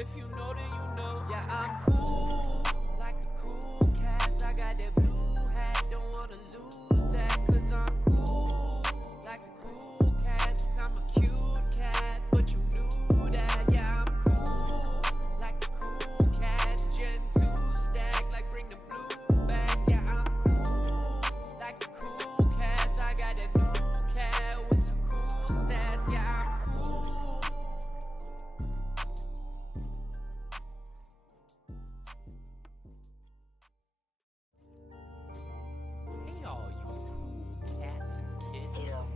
If you know, then you know. Yeah, I'm cool, like the cool cats. I got that blue hat, don't wanna lose that. Cause I'm cool, like the cool cats. I'm a cute cat, but you knew that. Yeah, I'm cool, like the cool cats. Gen 2 stack, like bring the blue back. Yeah, I'm cool, like the cool cats. I got that new cat with some cool stats. Yeah, I'm cool. Hey, all you cool cats and kittens.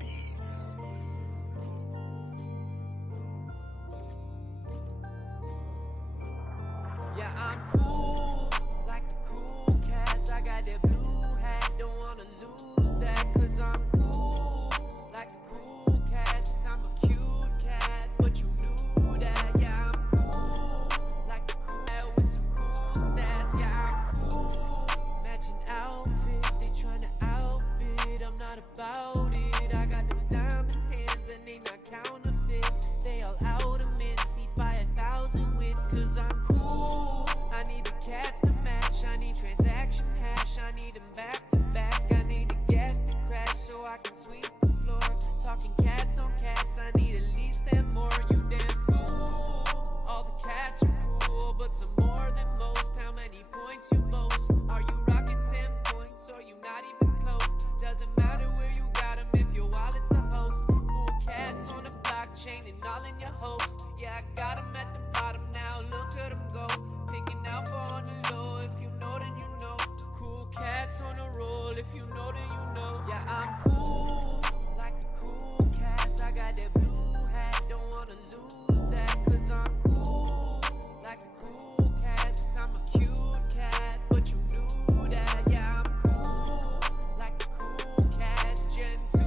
Yeah, I'm cool, like the cool cats. I got that blue hat, don't wanna lose that. Cause I'm cool, like the cool cats. I'm a cute cat, but you knew that. Yeah, I'm cool, like the cool cat with some cool stats. Yeah, I'm cool. Matching outfit, they tryna outbid. I'm not about it. I got those diamond hands and they not counterfeit. They all out of mint, seat by 1,000 width. Cause I'm cool. I need the cats to match. I need transaction hash. I need them back to back. I need the gas to crash so I can sweep the floor. Talking cats on cats. I need at least 10 more. You damn fool. All the cats are cool, but some more than most. How many points you boast? Are you rocking 10 points or you not even close? Doesn't matter where you got them if your wallet's the host. Cool cats on the blockchain and all in your hopes. Yeah, I got them at the bottom now. Look at them go. Picking alpha on the low. If you know, then you know. Cool cats on a roll. If you know, then you know. Yeah, I'm cool, like the cool cats. I got that blue hat, don't wanna lose that. Cause I'm cool, like the cool cats. I'm a cute cat, but you knew that. Yeah, I'm cool, like the cool cats. Gen 2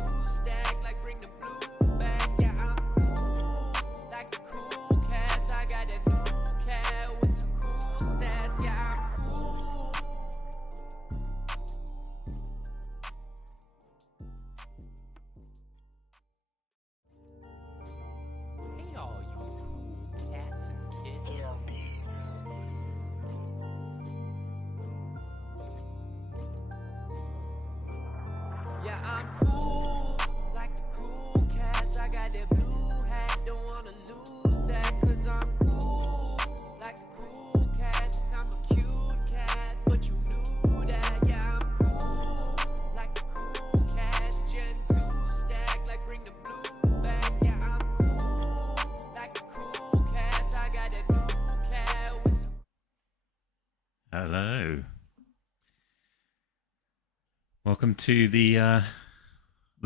stack, like bring the blue back. Yeah, I'm cool, like the cool cats. I got that new cat with some cool stats. Yeah, I'm cool. Hey, all you cool cats and kittens. Yeah, I'm cool, like the cool cats. I got that blue hat, don't wanna lose that. Cause I'm cool, like the cool cats. I'm a cute cat, but you knew that. Yeah, I'm cool, like the cool cats. Gen 2 stack, like bring the blue back. Yeah, I'm cool, like the cool cats. I got that new cat with some. Hello. Welcome to the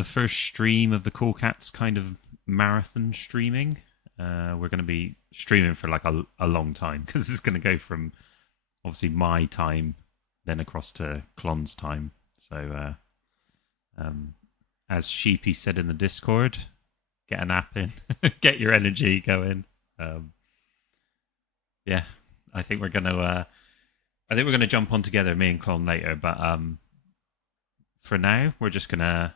first stream of the Cool Cats kind of marathon streaming. We're going to be streaming for like a long time because it's going to go from obviously my time then across to Klon's time. So as Sheepy said in the Discord, get a nap in, get your energy going. Yeah, I think we're going to jump on together, me and Klon later, but for now we're just gonna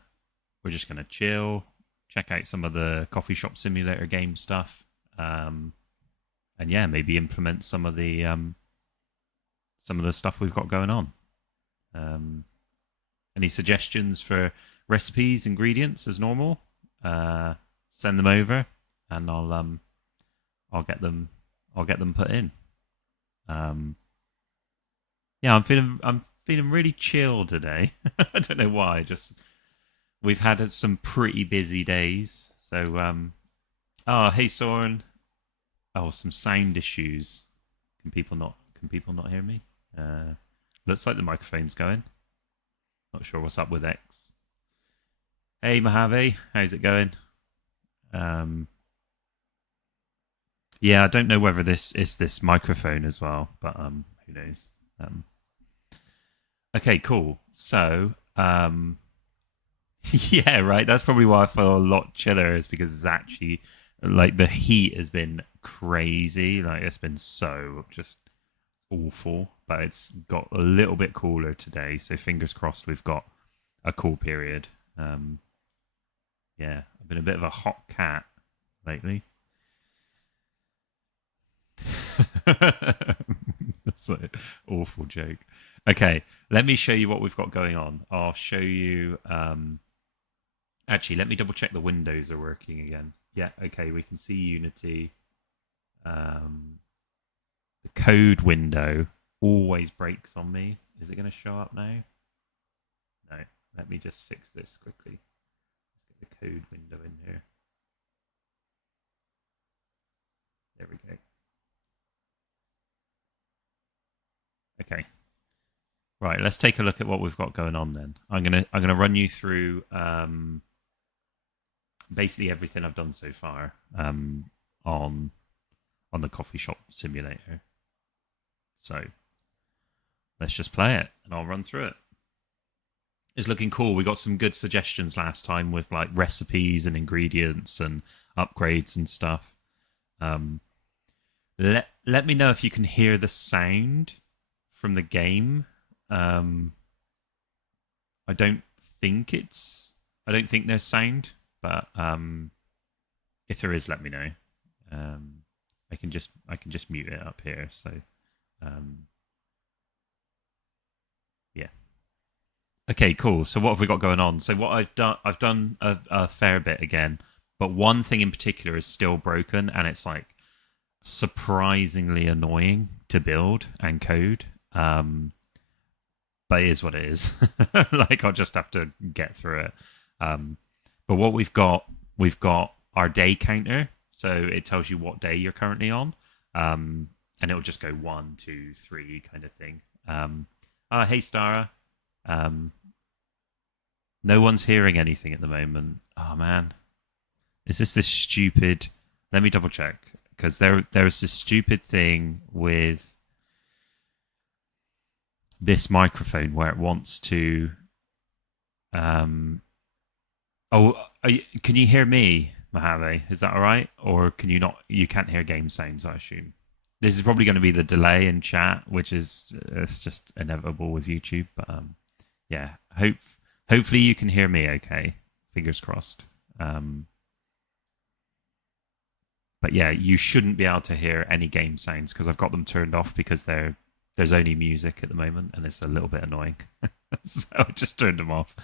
chill, check out some of the coffee shop simulator game stuff, and yeah, maybe implement some of the stuff we've got going on. Any suggestions for recipes, ingredients, as normal? Send them over, and I'll get them put in. Yeah, I'm feeling really chill today. I don't know why. Just we've had some pretty busy days. So oh, hey Soren. Oh, some sound issues. Can people not hear me? Looks like the microphone's going. Not sure what's up with X. Hey Mojave, how's it going? Yeah, I don't know whether this is this microphone as well, but who knows. Okay, cool. So, yeah, right. That's probably why I feel a lot chiller, is because it's actually like the heat has been crazy. Like it's been so just awful, but it's got a little bit cooler today. So fingers crossed we've got a cool period. Yeah, I've been a bit of a hot cat lately. That's an awful joke. Okay, let me show you what we've got going on. I'll show you. Actually, let me double check the windows are working again. Yeah, okay, we can see Unity. The code window always breaks on me. Is it going to show up now? No. Let me just fix this quickly. Let's get the code window in here. There we go. Okay. Right, let's take a look at what we've got going on then. I'm gonna run you through basically everything I've done so far on the coffee shop simulator. So let's just play it and I'll run through it. It's looking cool. We got some good suggestions last time with like recipes and ingredients and upgrades and stuff. Let me know if you can hear the sound from the game. I don't think there's sound, but if there is, let me know. I can just mute it up here. So yeah. Okay, cool. So what have we got going on? So what I've done a fair bit again, but one thing in particular is still broken, and it's like surprisingly annoying to build and code. But it is what it is. Like I'll just have to get through it. But what we've got our day counter, so it tells you what day you're currently on, and it'll just go 1, 2, 3 kind of thing. Hey Stara. No one's hearing anything at the moment. Oh man, is this stupid? Let me double check, because there was this stupid thing with this microphone where it wants to. Can you hear me, Mojave? Is that all right, or can you not? You can't hear game sounds, I assume. This is probably going to be the delay in chat, which is it's just inevitable with YouTube. But yeah, hopefully you can hear me okay. Fingers crossed. But yeah, you shouldn't be able to hear any game sounds because I've got them turned off because there's only music at the moment and it's a little bit annoying. So I just turned them off.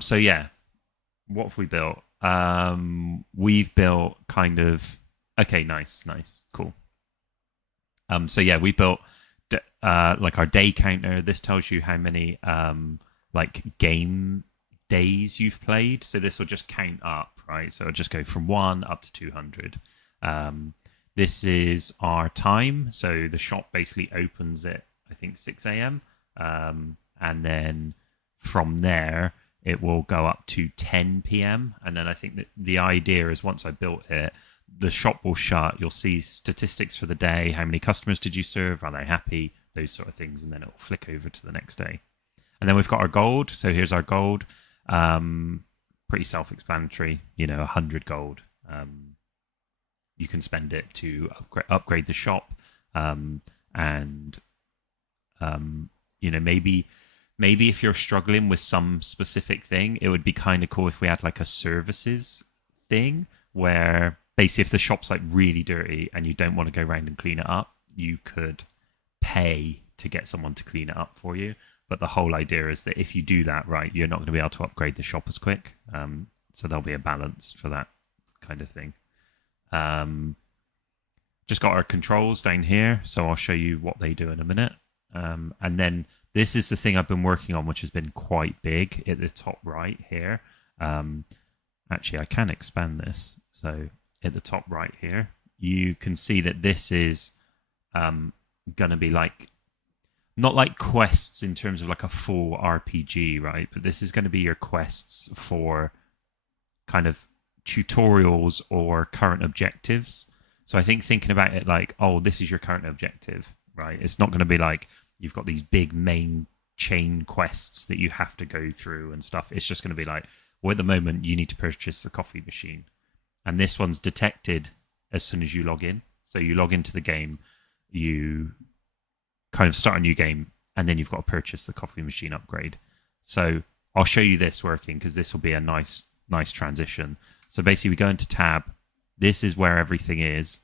So yeah, what have we built? We've built kind of okay, nice, cool. So yeah, we built like our day counter. This tells you how many like game days you've played. So this will just count up, right? So it'll just go from 1 up to 200. This is our time. So the shop basically opens at I think 6 a.m. And then from there it will go up to 10 p.m. And then I think that the idea is once I built it, the shop will shut. You'll see statistics for the day. How many customers did you serve? Are they happy? Those sort of things. And then it will flick over to the next day. And then we've got our gold. So here's our gold. Pretty self-explanatory. 100 gold. You can spend it to upgrade the shop. Maybe if you're struggling with some specific thing, it would be kind of cool if we had like a services thing where basically if the shop's like really dirty and you don't want to go around and clean it up, you could pay to get someone to clean it up for you. But the whole idea is that if you do that right, you're not going to be able to upgrade the shop as quick. So there'll be a balance for that kind of thing. Just got our controls down here, so I'll show you what they do in a minute. And then this is the thing I've been working on, which has been quite big at the top right here. Actually, I can expand this. So at the top right here, you can see that this is going to be like, not like quests in terms of like a full RPG, right? But this is going to be your quests for kind of tutorials or current objectives. So I think thinking about it like, oh, this is your current objective, right? It's not going to be like you've got these big main chain quests that you have to go through and stuff. It's just going to be like, well, at the moment you need to purchase the coffee machine. And this one's detected as soon as you log in. So you log into the game, you kind of start a new game, and then you've got to purchase the coffee machine upgrade. So I'll show you this working because this will be a nice transition. So basically we go into tab. This is where everything is.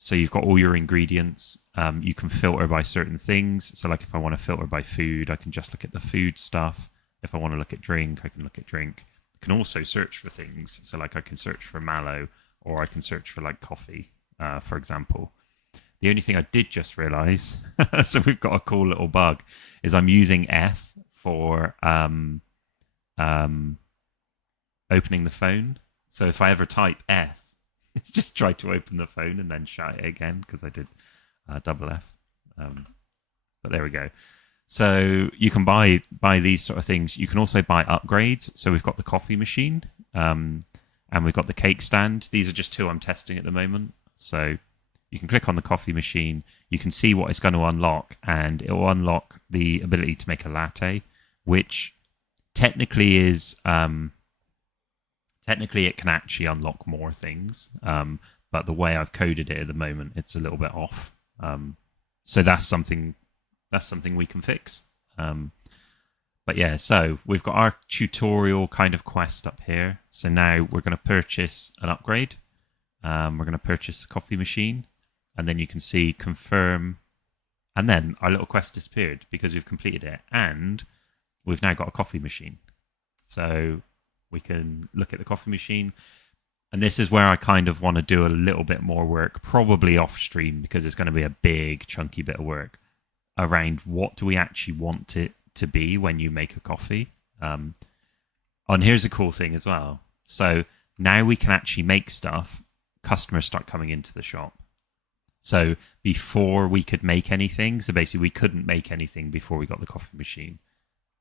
So you've got all your ingredients. You can filter by certain things. So like if I want to filter by food, I can just look at the food stuff. If I want to look at drink, I can look at drink. I can also search for things. So like I can search for mallow, or I can search for like coffee, for example. The only thing I did just realize, so we've got a cool little bug, is I'm using F for opening the phone. So if I ever type F, it's just try to open the phone and then shut it again, because I did double F. But there we go. So you can buy these sort of things. You can also buy upgrades. So we've got the coffee machine, and we've got the cake stand. These are just two I'm testing at the moment. So you can click on the coffee machine. You can see what it's going to unlock, and it will unlock the ability to make a latte, which technically is technically it can actually unlock more things. But the way I've coded it at the moment, it's a little bit off. So that's something we can fix. But yeah, so we've got our tutorial kind of quest up here. So now we're going to purchase an upgrade. We're going to purchase a coffee machine, and then you can see confirm, and then our little quest disappeared because we've completed it, and we've now got a coffee machine. So we can look at the coffee machine, and this is where I kind of want to do a little bit more work, probably off stream, because it's going to be a big chunky bit of work around what do we actually want it to be when you make a coffee. And here's a cool thing as well. So now we can actually make stuff. Customers start coming into the shop. So before we could make anything, so basically we couldn't make anything before we got the coffee machine.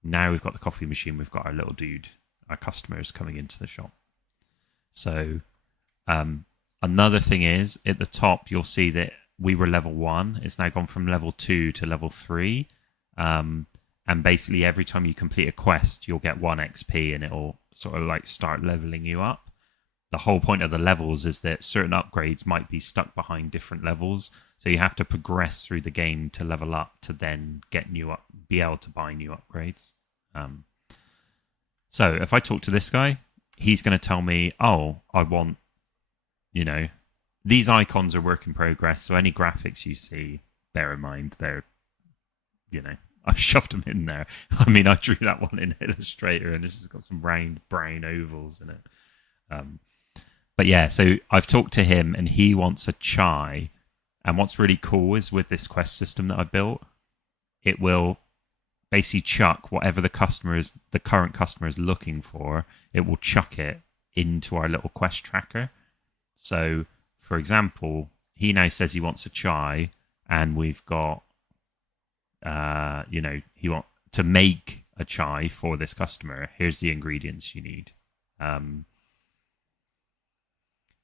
Now we've got the coffee machine, we've got our little dude, our customers coming into the shop. So another thing is, at the top you'll see that we were level 1. It's now gone from level 2 to level 3. And basically every time you complete a quest, you'll get 1 XP, and it'll sort of like start leveling you up. The whole point of the levels is that certain upgrades might be stuck behind different levels. So you have to progress through the game to level up to then get be able to buy new upgrades. So if I talk to this guy, he's going to tell me, oh, I want, these icons are work in progress. So any graphics you see, bear in mind, they're, I've shoved them in there. I mean, I drew that one in Illustrator, and it's just got some round brown ovals in it. But yeah, so I've talked to him, and he wants a chai. And what's really cool is with this quest system that I built, it will basically chuck whatever the current customer is looking for. It will chuck it into our little quest tracker. So, for example, he now says he wants a chai, and we've got, he wants to make a chai for this customer. Here's the ingredients you need.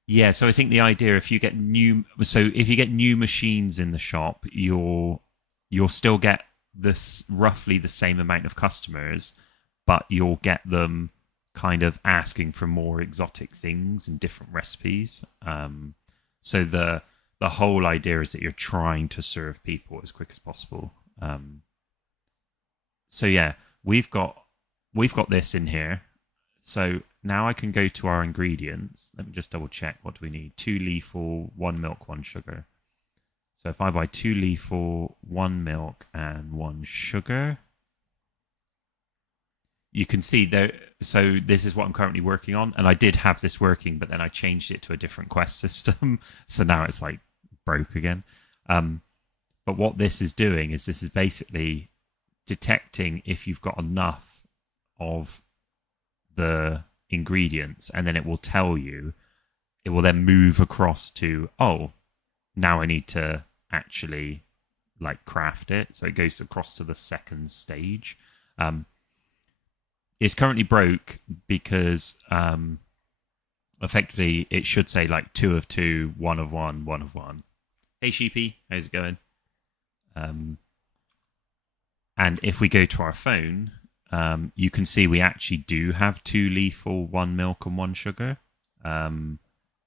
Yeah, so I think the idea, if you get new machines in the shop, you'll still get this roughly the same amount of customers, but you'll get them kind of asking for more exotic things and different recipes. So the whole idea is that you're trying to serve people as quick as possible. So yeah, we've got this in here. So now I can go to our ingredients. Let me just double check. What do we need? 2 lethal, 1 milk, 1 sugar. So if I buy 2 lethal, 1 milk, and 1 sugar, you can see there. So this is what I'm currently working on. And I did have this working, but then I changed it to a different quest system. So now it's like broke again. But what this is doing is this is basically detecting if you've got enough of the ingredients, and then it will tell you, it will then move across to, oh, now I need to actually like craft it. So it goes across to the second stage. It's currently broke because effectively it should say like 2 of 2, 1 of 1, 1 of 1. Hey Sheepy, how's it going? And if we go to our phone, you can see we actually do have 2 lethal, 1 milk, and 1 sugar.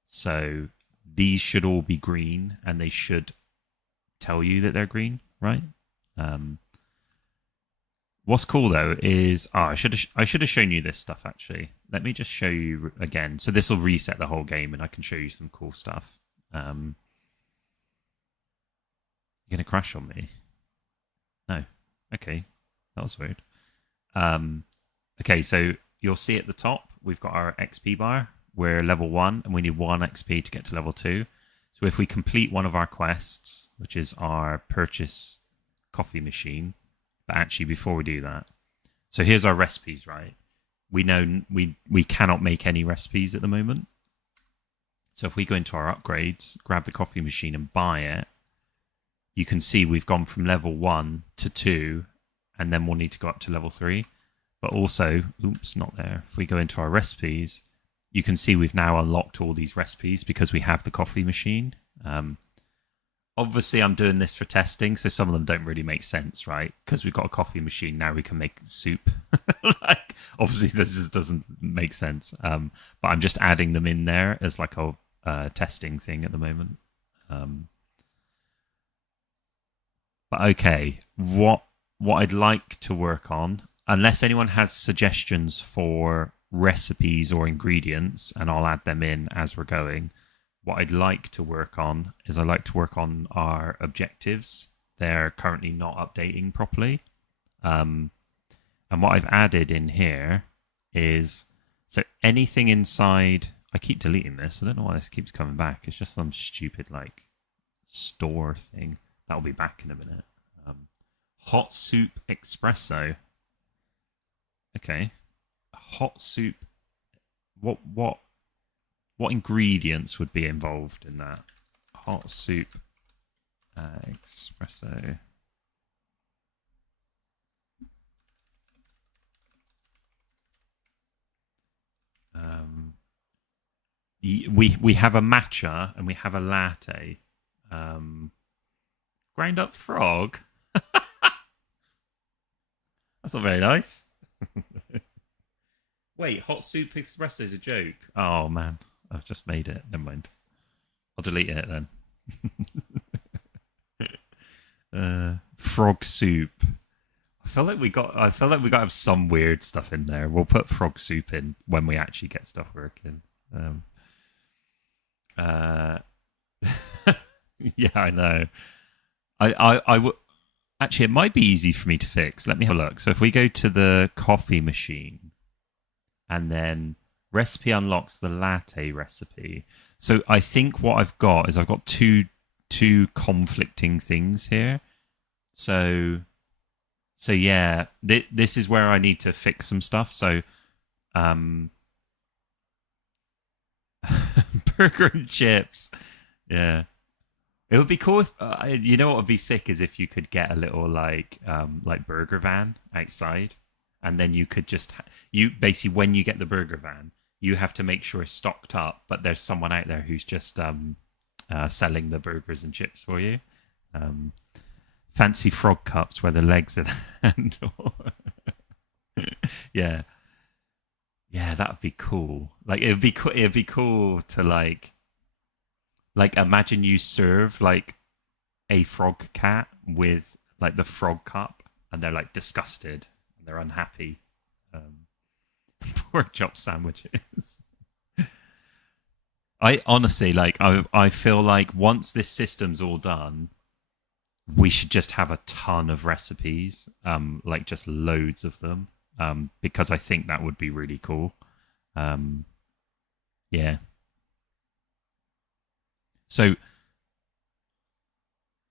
So these should all be green, and they should tell you that they're green, right? What's cool though is I should have shown you this stuff actually. let me just show you again. So this will reset the whole game, and I can show you some cool stuff. You're gonna crash on me? No. Okay, that was weird. Okay, so you'll see at the top we've got our XP bar. We're level 1, and we need 1 XP to get to level 2. So if we complete one of our quests, which is our purchase coffee machine, but actually before we do that, so here's our recipes, right? We know we cannot make any recipes at the moment. So if we go into our upgrades, grab the coffee machine and buy it, you can see we've gone from level 1 to 2, and then we'll need to go up to level 3. But also, oops, not there. If we go into our recipes, you can see we've now unlocked all these recipes because we have the coffee machine. Obviously, I'm doing this for testing, so some of them don't really make sense, right? Because we've got a coffee machine, now we can make soup. Like, obviously, this just doesn't make sense. But I'm just adding them in there as like a testing thing at the moment. But okay, what I'd like to work on, unless anyone has suggestions for recipes or ingredients, and I'll add them in as we're going. What I'd like to work on is I'd like to work on our objectives. They're currently not updating properly. And what I've added in here is, so anything inside, I keep deleting this. I don't know why this keeps coming back. It's just some stupid like store thing. That'll be back in a minute. Hot soup espresso. Okay. Hot soup. What ingredients would be involved in that? Hot soup espresso. We have a matcha and we have a latte. Ground up frog. That's not very nice. Wait, hot soup espresso is a joke. Oh man, I've just made it. Never mind. I'll delete it then. Frog soup. I feel like we got to have some weird stuff in there. We'll put frog soup in when we actually get stuff working. Yeah, I know. I would actually. It might be easy for me to fix. Let me have a look. So if we go to the coffee machine, and then recipe unlocks the latte recipe. So I think what I've got is I've got two conflicting things here. So yeah, this is where I need to fix some stuff. So burger and chips. Yeah. It would be cool if you know what would be sick is if you could get a little like burger van outside, and then you could just you basically when you get the burger van, you have to make sure it's stocked up, but there's someone out there who's just selling the burgers and chips for you. Fancy frog cups where the legs are the handle. Yeah, that would be cool. Like it'd be cool to like imagine you serve like a frog cat with like the frog cup, and they're like disgusted and they're unhappy. Pork chop sandwiches. I honestly I feel like once this system's all done, we should just have a ton of recipes, like just loads of them, because I think that would be really cool. Yeah. So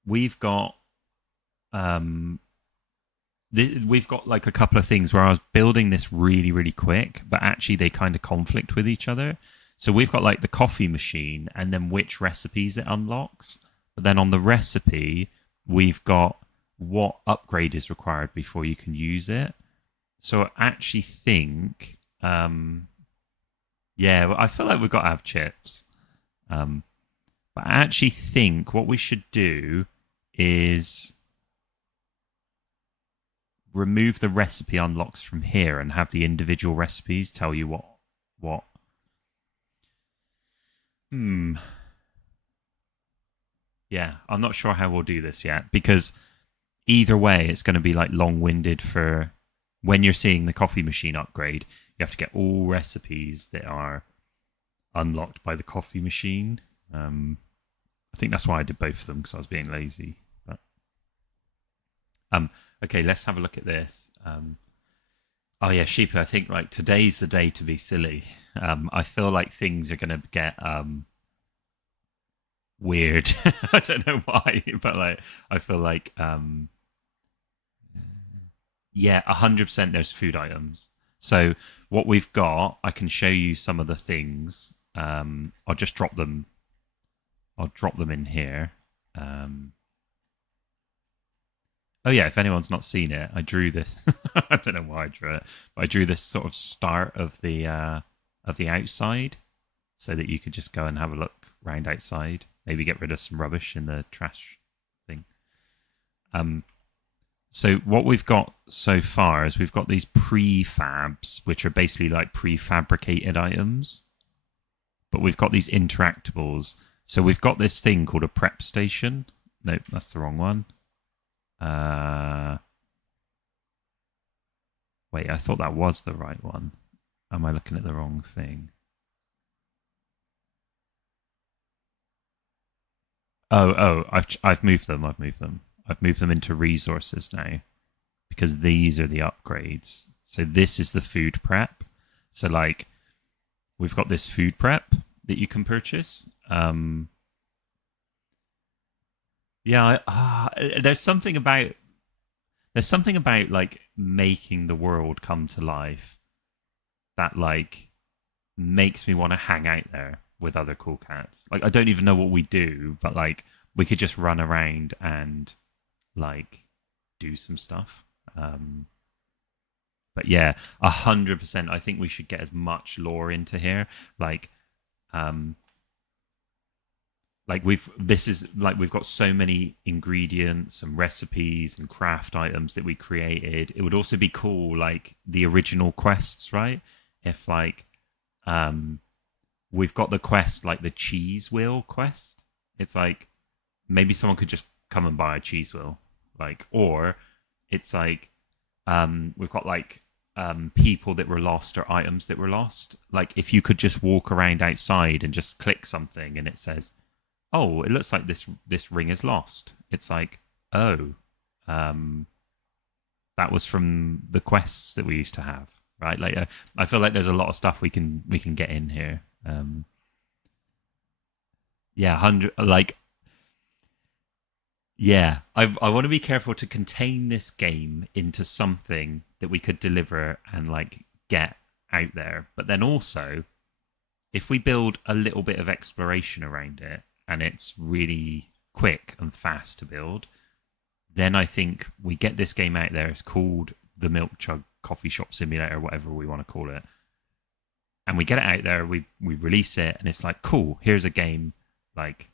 we've got we've got like a couple of things where I was building this really, really quick, but actually they kind of conflict with each other. So we've got like the coffee machine and then which recipes it unlocks. But then on the recipe, we've got what upgrade is required before you can use it. So I actually think, yeah, I feel like we've got to have chips. But I actually think what we should do is remove the recipe unlocks from here and have the individual recipes tell you what. Yeah, I'm not sure how we'll do this yet, because either way, it's going to be like long-winded for when you're seeing the coffee machine upgrade. you have to get all recipes that are unlocked by the coffee machine. I think that's why I did both of them, because I was being lazy. But okay, let's have a look at this. Oh yeah, Sheepa, I think like today's the day to be silly. I feel like things are gonna get weird. I don't know why, but like I feel like yeah, 100% there's food items. So what we've got, I can show you some of the things. I'll just drop them. I'll drop them in here. Oh yeah, if anyone's not seen it, I drew this. I don't know why I drew it, but I drew this sort of start of the outside, so that you could just go and have a look round outside. Maybe get rid of some rubbish in the trash thing. So what we've got so far is we've got these prefabs, which are basically like prefabricated items. But we've got these interactables. So we've got this thing called a prep station. Nope, that's the wrong one. Wait, I thought that was the right one. Am I looking at the wrong thing? I've moved them. I've moved them into resources now, because these are the upgrades. So this is the food prep. So like we've got this food prep that you can purchase. Yeah, there's something about like making the world come to life that like makes me want to hang out there with other cool cats. Like I don't even know what we do, but like we could just run around and like do some stuff. But yeah, 100%. I think we should get as much lore into here. We've got so many ingredients and recipes and craft items that we created. It would also be cool, like the original quests, right? If like we've got the quest like the cheese wheel quest. It's like maybe someone could just come and buy a cheese wheel, like, or it's like we've got like people that were lost or items that were lost. Like if you could just walk around outside and just click something and it says, oh, it looks like this ring is lost. It's like, oh, that was from the quests that we used to have, right? Like, I feel like there's a lot of stuff we can get in here. Yeah, 100. Like, yeah, I want to be careful to contain this game into something that we could deliver and like get out there. But then also, if we build a little bit of exploration around it, and it's really quick and fast to build, then I think we get this game out there. It's called the Milk Chug Coffee Shop Simulator, whatever we want to call it. And we get it out there, we release it, and it's like, cool, here's a game, like,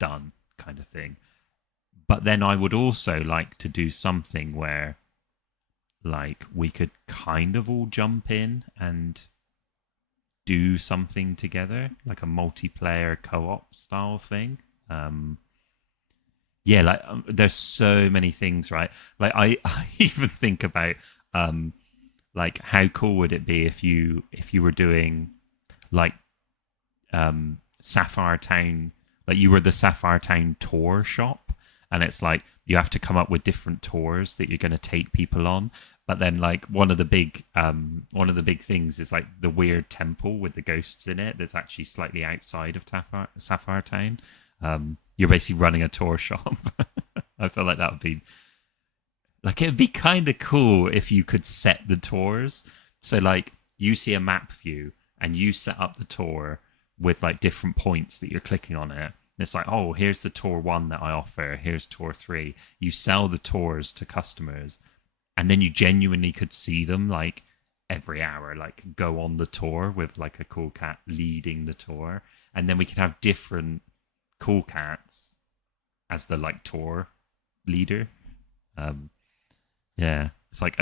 done, kind of thing. But then I would also like to do something where, like, we could kind of all jump in and do something together, like a multiplayer co-op style thing. Yeah, like there's so many things, right? Like I even think about like how cool would it be if you were doing like Sapphire Town, like you were the Sapphire Town tour shop, and it's like you have to come up with different tours that you're going to take people on. But then, like one of the big things is like the weird temple with the ghosts in it. That's actually slightly outside of Sapphire Town. You're basically running a tour shop. I feel like that would be like, it'd be kind of cool if you could set the tours. So like you see a map view and you set up the tour with like different points that you're clicking on it. And it's like, oh, here's the tour 1 that I offer. Here's tour 3. You sell the tours to customers. And then you genuinely could see them like every hour, like go on the tour with like a cool cat leading the tour. And then we could have different cool cats as the like tour leader. Yeah, it's like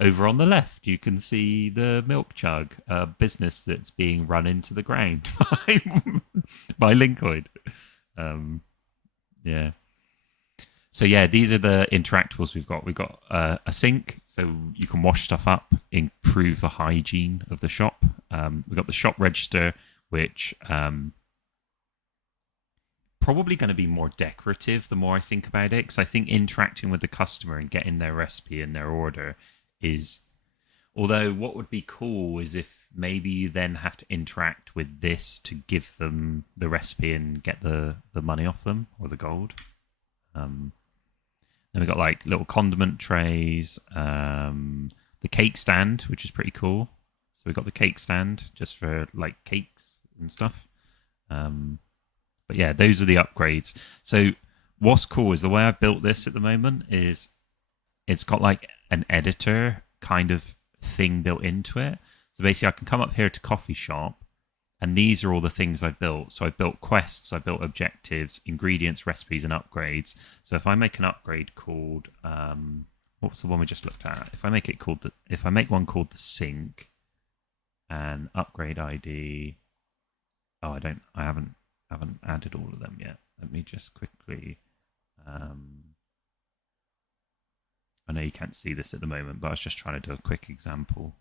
over on the left, you can see the Milk Chug, a business that's being run into the ground by Linkoid. Yeah. So yeah, these are the interactables we've got. We've got a sink, so you can wash stuff up, improve the hygiene of the shop. We've got the shop register, which probably going to be more decorative the more I think about it, because I think interacting with the customer and getting their recipe and their order is, although what would be cool is if maybe you then have to interact with this to give them the recipe and get the money off them, or the gold. Then we've got like little condiment trays, the cake stand, which is pretty cool. So we've got the cake stand just for like cakes and stuff. But yeah, those are the upgrades. So what's cool is the way I've built this at the moment is it's got like an editor kind of thing built into it. So basically I can come up here to coffee shop, and these are all the things I've built. So I've built quests, I've built objectives, ingredients, recipes, and upgrades. So if I make an upgrade called, what was the one we just looked at? If I make it called if I make one called the sink, and upgrade ID, I haven't added all of them yet. Let me just quickly, I know you can't see this at the moment, but I was just trying to do a quick example.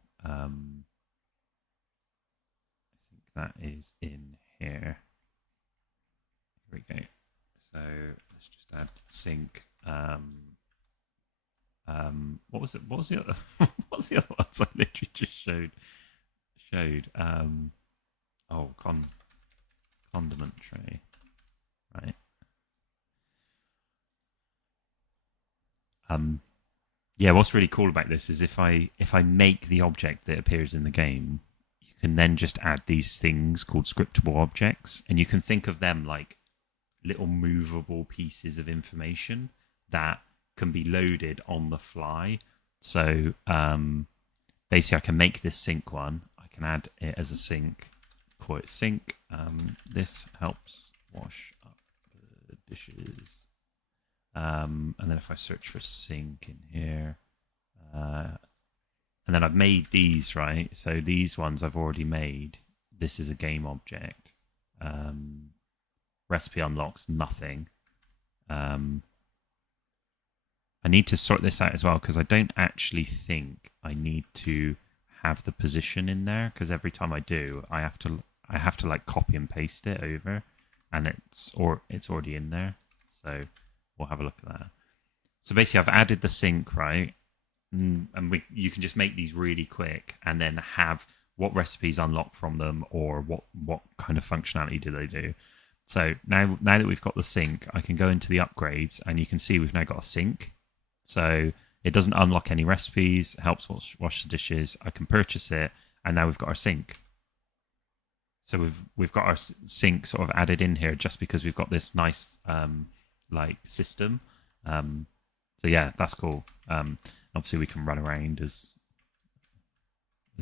That is in here. Here we go. So let's just add sink. What was it? What was the other? What's the other ones I literally just showed? Condiment tray. Right. Yeah. What's really cool about this is if I make the object that appears in the game, can then just add these things called scriptable objects, and you can think of them like little movable pieces of information that can be loaded on the fly. So basically I can make this sink one, I can add it as a sink, call it sink. This helps wash up the dishes, and then if I search for sink in here, and then I've made these, right? So these ones I've already made. This is a game object. Recipe unlocks nothing. I need to sort this out as well, because I don't actually think I need to have the position in there, because every time I do, I have to like copy and paste it over, and it's already in there. So we'll have a look at that. So basically I've added the sink, right? And you can just make these really quick, and then have what recipes unlock from them, or what kind of functionality do they do. So now that we've got the sink, I can go into the upgrades, and you can see we've now got a sink. So it doesn't unlock any recipes, helps wash the dishes. I can purchase it, and now we've got our sink. So we've got our sink sort of added in here just because we've got this nice like system. So yeah, that's cool. Obviously, we can run around as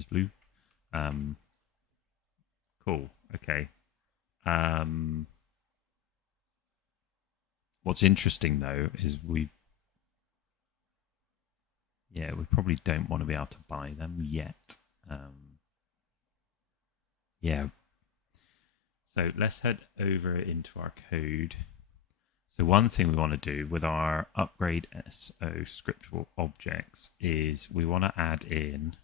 blue. Cool. Okay. What's interesting though is we probably don't want to be able to buy them yet. Yeah. So let's head over into our code. So one thing we want to do with our upgrade SO scriptable objects is we want to add in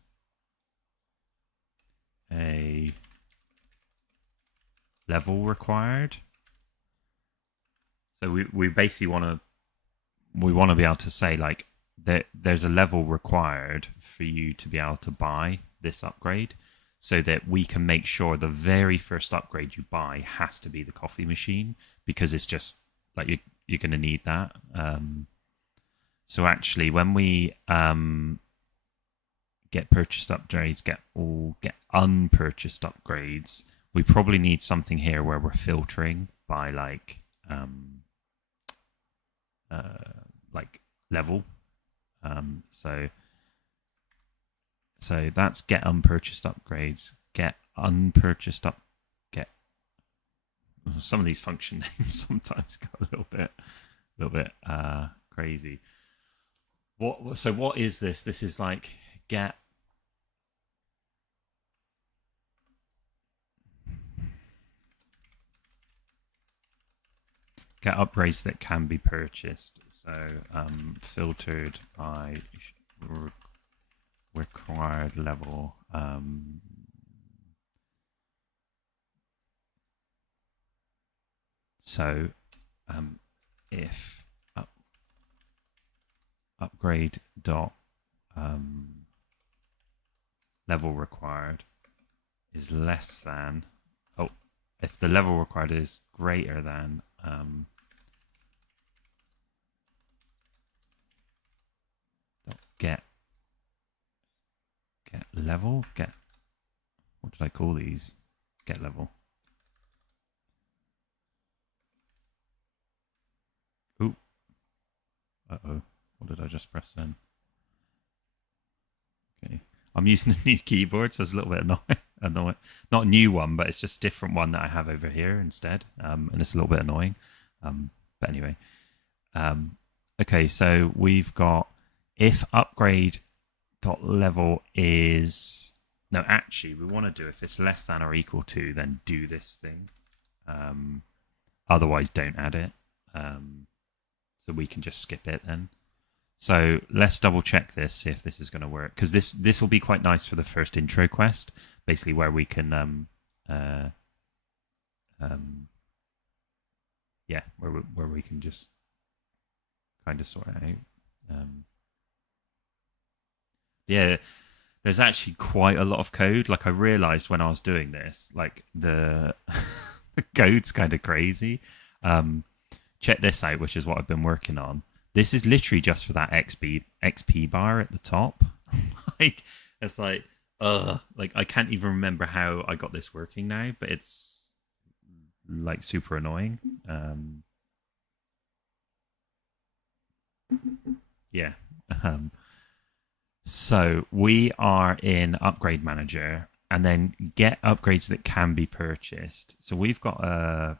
a level required. So we basically want to be able to say like that there's a level required for you to be able to buy this upgrade, so that we can make sure the very first upgrade you buy has to be the coffee machine, because it's just like you're going to need that. So actually, when we get purchased upgrades, get unpurchased upgrades, we probably need something here where we're filtering by like level. So that's get unpurchased upgrades, get unpurchased get. Some of these function names sometimes go a little bit crazy. So what is this? This is like get. get upgrades that can be purchased. So filtered by required level. So if upgrade dot level required is less than, if the level required is greater than get level, what did I call these? Get level. Ooh. Uh-oh. What did I just press then? Okay. I'm using a new keyboard, so it's a little bit annoying. Not a new one, but it's just a different one that I have over here instead. And it's a little bit annoying. But anyway. Okay, so we've got if upgrade dot level is, no, actually we want to do if it's less than or equal to, then do this thing. Otherwise don't add it. So we can just skip it then. So let's double check this, see if this is going to work, because this will be quite nice for the first intro quest, basically where we can where we can just kind of sort it out. Yeah, there's actually quite a lot of code. Like I realized when I was doing this, like the the code's kind of crazy. Check this out, which is what I've been working on. This is literally just for that XP bar at the top. Like it's like I can't even remember how I got this working now, but it's like super annoying. Yeah. So we are in Upgrade Manager, and then get upgrades that can be purchased. So we've got a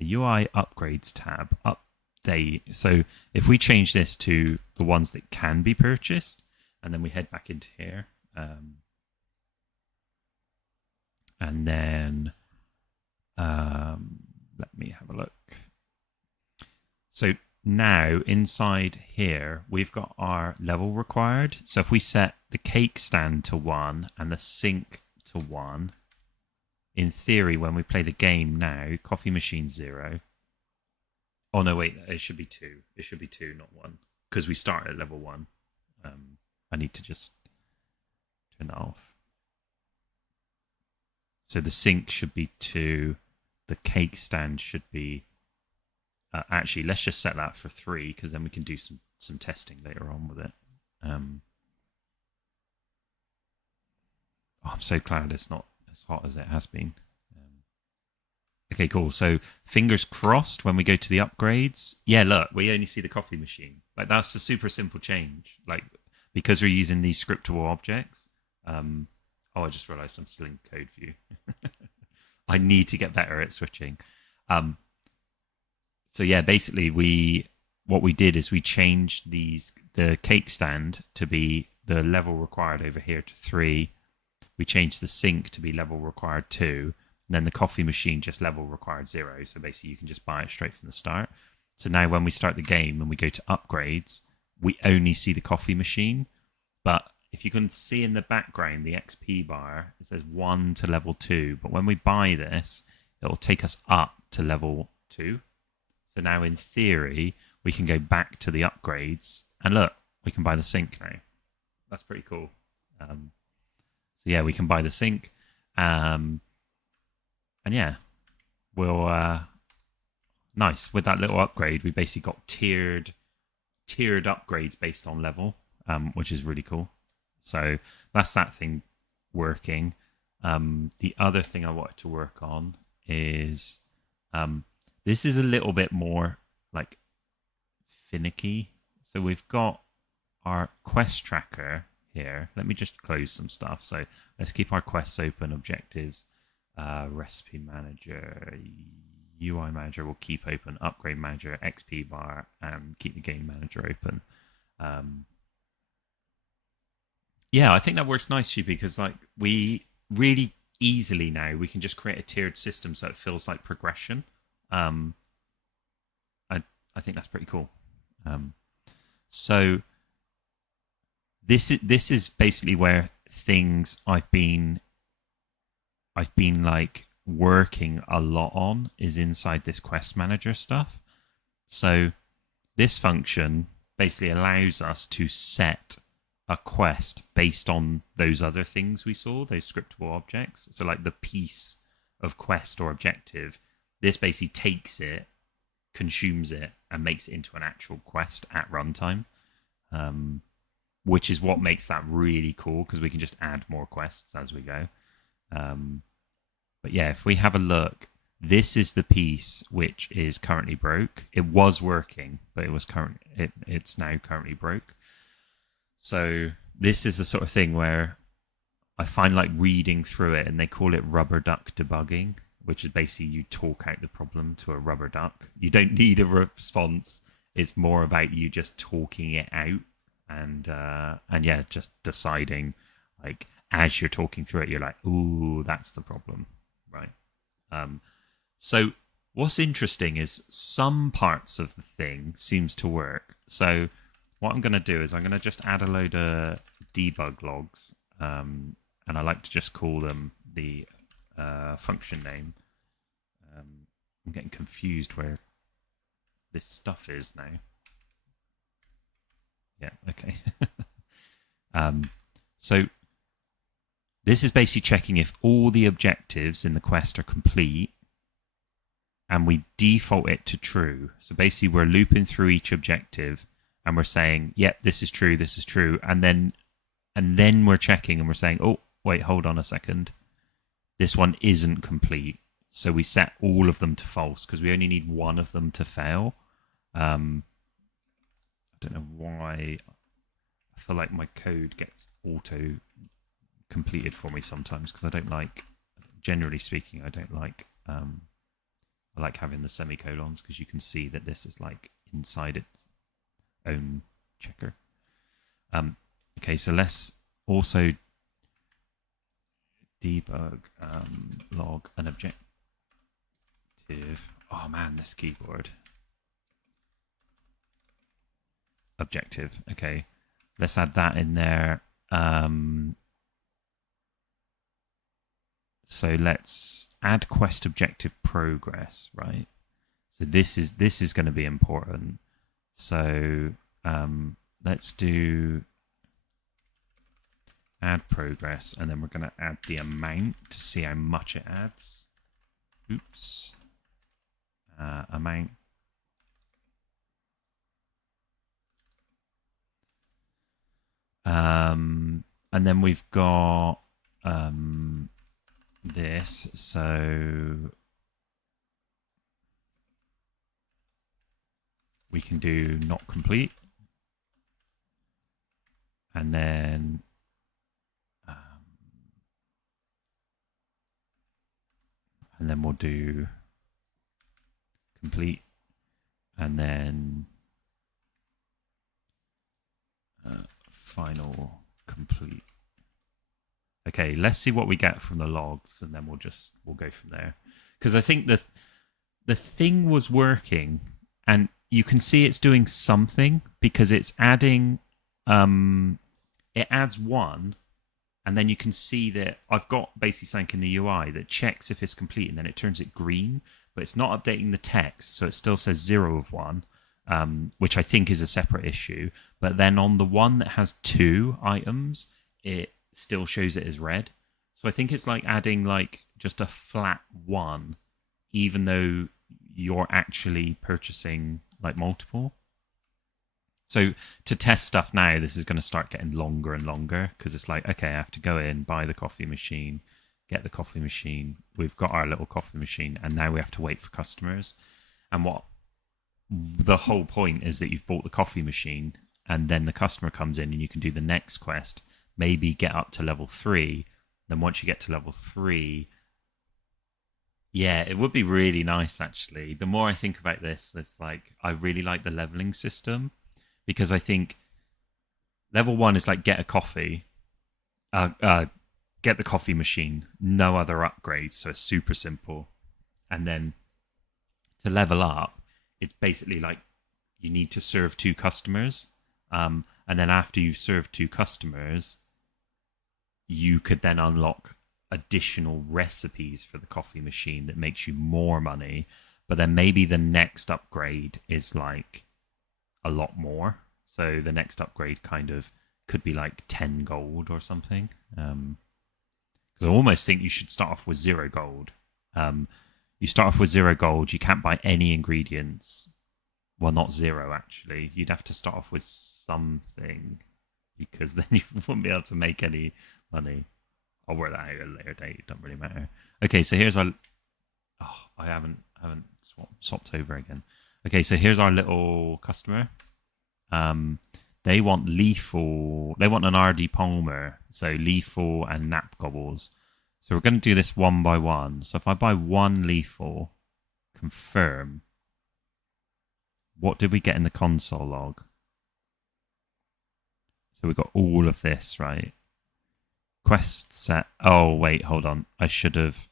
UI upgrades tab, update. So if we change this to the ones that can be purchased, and then we head back into here, and then let me have a look. So now inside here, we've got our level required. So if we set the cake stand to 1 and the sink to 1, in theory, when we play the game now, coffee machine 0. Oh no, wait, it should be 2. It should be 2, not 1, because we start at level 1. I need to just turn that off. So the sink should be 2. The cake stand should be... actually, let's just set that for 3, because then we can do some testing later on with it. I'm so glad it's not as hot as it has been. Okay, cool. So fingers crossed when we go to the upgrades. Yeah, look, we only see the coffee machine. Like that's a super simple change. Like because we're using these scriptable objects. I just realized I'm still in code view. I need to get better at switching. So yeah, basically what we did is we changed the cake stand to be the level required over here to 3. We changed the sink to be level required 2. And then the coffee machine just level required 0. So basically you can just buy it straight from the start. So now when we start the game and we go to upgrades, we only see the coffee machine. But if you can see in the background, the XP bar, it says 1 to level 2. But when we buy this, it will take us up to level 2. So now in theory, we can go back to the upgrades. And look, we can buy the sink now. That's pretty cool. So yeah, we can buy the sink. And yeah, we'll nice. With that little upgrade, we basically got tiered upgrades based on level, which is really cool. So that's that thing working. The other thing I wanted to work on is this is a little bit more like finicky. So we've got our quest tracker here. Let me just close some stuff. So let's keep our quests open, objectives. Recipe manager, UI manager will keep open, upgrade manager, XP bar, and keep the game manager open. Yeah, I think that works nicely because like we really easily now we can just create a tiered system so it feels like progression. I think that's pretty cool. So this is basically where things I've been like working a lot on is inside this quest manager stuff. So this function basically allows us to set a quest based on those other things we saw, those scriptable objects. So like the piece of quest or objective, this basically takes it, consumes it, and makes it into an actual quest at runtime, which is what makes that really cool, because we can just add more quests as we go. But yeah, if we have a look, this is the piece which is currently broke. It was working, but it's now currently broke. So this is the sort of thing where I find like reading through it, and they call it rubber duck debugging, which is basically you talk out the problem to a rubber duck. You don't need a response. It's more about you just talking it out, and yeah, just deciding, like, as you're talking through it, you're like, ooh, that's the problem, right? So what's interesting is some parts of the thing seems to work. So what I'm going to do is I'm going to just add a load of debug logs, and I like to just call them the function name. I'm getting confused where this stuff is now. Yeah, okay. So this is basically checking if all the objectives in the quest are complete, and we default it to true. So basically we're looping through each objective, and we're saying, yep, this is true, and then we're checking, and we're saying, oh, wait, hold on a second, this one isn't complete. So we set all of them to false, because we only need one of them to fail. I don't know why I feel like my code gets auto completed for me sometimes, because I don't like, generally speaking, I don't like, I like having the semicolons, because you can see that this is like inside its own checker. Okay, so let's also debug log an objective. Oh man, this keyboard. Objective. Okay, let's add that in there. So let's add quest objective progress, right? So this is going to be important. So let's do add progress, and then we're going to add the amount to see how much it adds. Oops. Amount. And then we've got this, so we can do not complete, and then we'll do complete, and then final complete. Okay, let's see what we get from the logs, and then we'll go from there. Because I think the thing was working, and you can see it's doing something, because it's adding, it adds one, and then you can see that I've got basically something in the UI that checks if it's complete, and then it turns it green, but it's not updating the text, so it still says 0 of 1, which I think is a separate issue. But then on the one that has 2 items, it still shows it as red. So I think it's like adding like just a flat 1, even though you're actually purchasing like multiple. So to test stuff now, this is going to start getting longer and longer, because it's like, okay, I have to go in, buy the coffee machine, get the coffee machine. We've got our little coffee machine, and now we have to wait for customers. And what the whole point is that you've bought the coffee machine, and then the customer comes in, and you can do the next quest, maybe get up to level 3. Then once you get to level 3, yeah, it would be really nice, actually. The more I think about this, it's like, I really like the leveling system, because I think level 1 is like get a coffee, get the coffee machine, no other upgrades, so it's super simple. And then to level up, it's basically like you need to serve 2 customers. And then after you've served 2 customers, you could then unlock additional recipes for the coffee machine that makes you more money. But then maybe the next upgrade is like a lot more. So the next upgrade kind of could be like 10 gold or something. Because I almost think you should start off with 0 gold. You start off with 0 gold. You can't buy any ingredients. Well, not 0 actually. You'd have to start off with something, because then you wouldn't be able to make any money. I'll work that out at a later date. It doesn't really matter. Okay, so here's our. Oh, I haven't swapped over again. Okay, so here's our little customer. They want lethal. They want an Ardi Palmer, so lethal and nap gobbles. So we're going to do this one by one. So if I buy 1 lethal, confirm. What did we get in the console log? So we got all of this, right? Quest set. Oh wait, hold on. I should have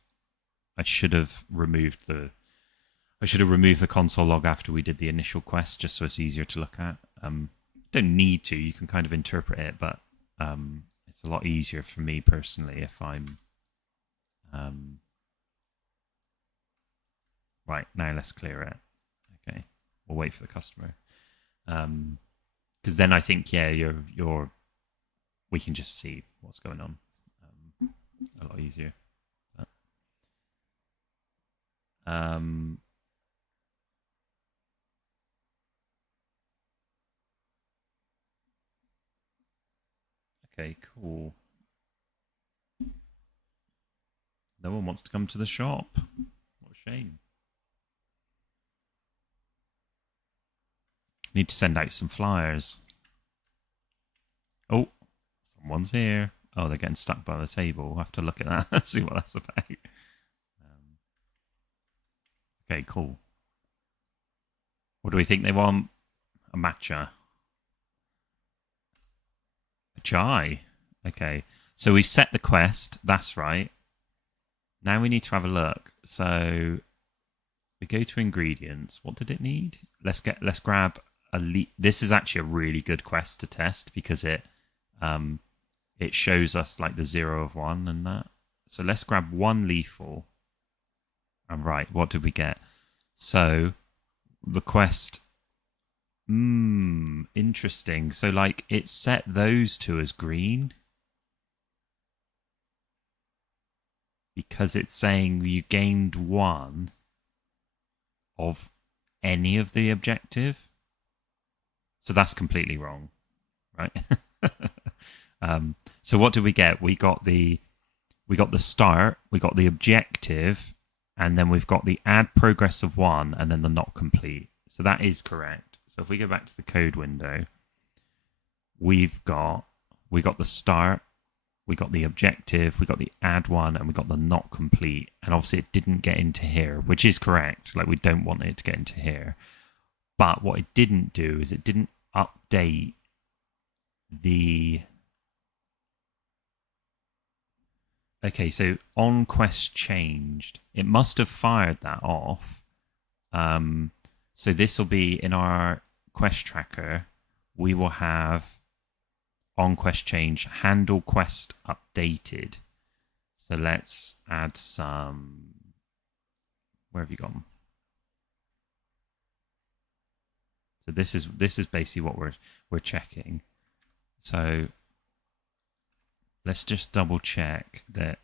removed the. I should have removed the console log after we did the initial quest, just so it's easier to look at. Don't need to. You can kind of interpret it, but it's a lot easier for me personally if I'm. Right, now let's clear it. Okay, we'll wait for the customer. Because then I think, yeah, we can just see what's going on. A lot easier. Okay, cool. No one wants to come to the shop. What a shame. Need to send out some flyers. Oh, someone's here. Oh, they're getting stuck by the table. We'll have to look at that and see what that's about. Okay, cool. What do we think they want? A matcha. A chai. Okay. So we set the quest. That's right. Now we need to have a look. So we go to ingredients. What did it need? Let's grab this is actually a really good quest to test because it shows us like the 0 of 1 and that. So let's grab 1 lethal. And right, what did we get? So the quest. Interesting. So like it set those 2 as green because it's saying you gained 1 of any of the objective. So that's completely wrong, right? So what did we get? We got the start, we got the objective, and then we've got the add progress of 1, and then the not complete. So that is correct. So if we go back to the code window, we got the start, we got the objective, we got the add 1, and we got the not complete. And obviously it didn't get into here, which is correct. Like we don't want it to get into here. But what it didn't do is it didn't update the... Okay, so on quest changed. It must have fired that off. So this will be in our quest tracker. We will have on quest change, handle quest updated. So let's add some... Where have you gone? So this is basically what we're checking. So let's just double check that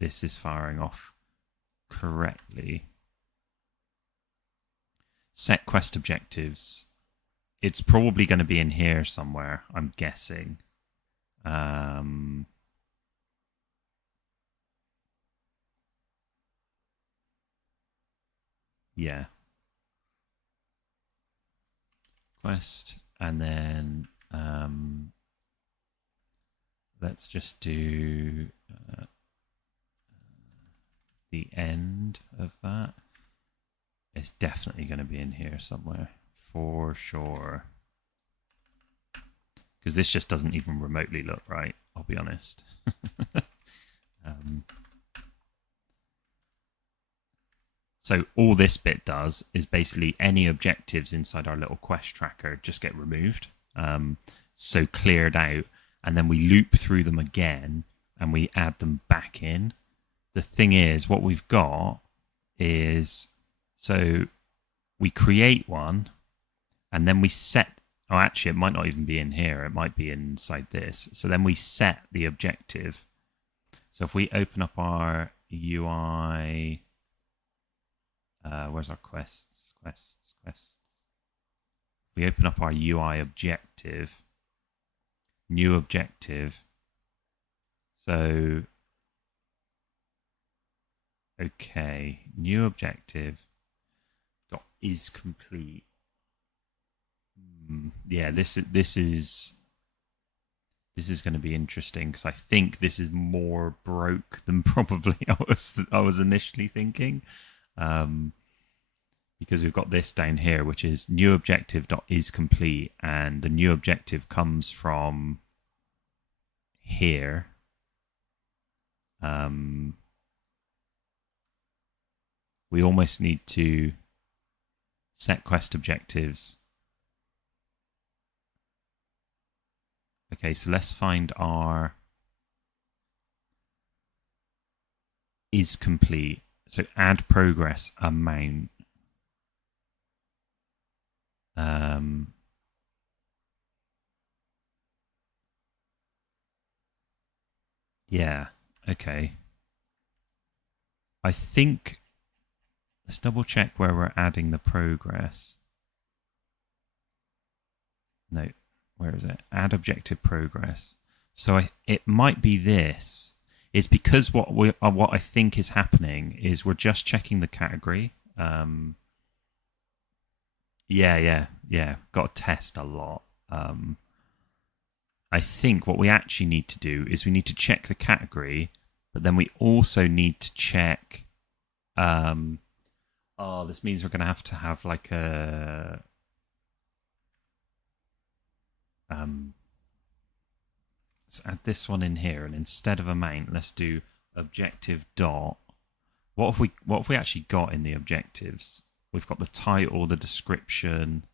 this is firing off correctly. Set quest objectives. It's probably going to be in here somewhere, I'm guessing. Yeah. Quest, and then let's just do the end of that. It's definitely going to be in here somewhere for sure, because this just doesn't even remotely look right, I'll be honest. So all this bit does is basically any objectives inside our little quest tracker just get removed, so cleared out, and then we loop through them again and we add them back in. The thing is, what we've got is, so we create one and then we set, oh, actually, it might not even be in here. It might be inside this. So then we set the objective. So if we open up our UI, where's our quests? We open up our UI objective, new objective. So, okay, new objective dot is complete. Yeah, this is going to be interesting because I think this is more broke than probably I was initially thinking. Because we've got this down here, which is new objective dot is complete, and the new objective comes from here. We almost need to set quest objectives. Okay, so let's find our is complete. So add progress amount. Yeah, okay. I think, let's double check where we're adding the progress. No, where is it? Add objective progress. So it might be this. It's because what I think is happening is we're just checking the category. Yeah. Got to test a lot. I think what we actually need to do is we need to check the category, but then we also need to check. This means we're going to have like a. Let's add this one in here, and instead of amount, let's do objective dot. What have we actually got in the objectives? We've got the title, the description.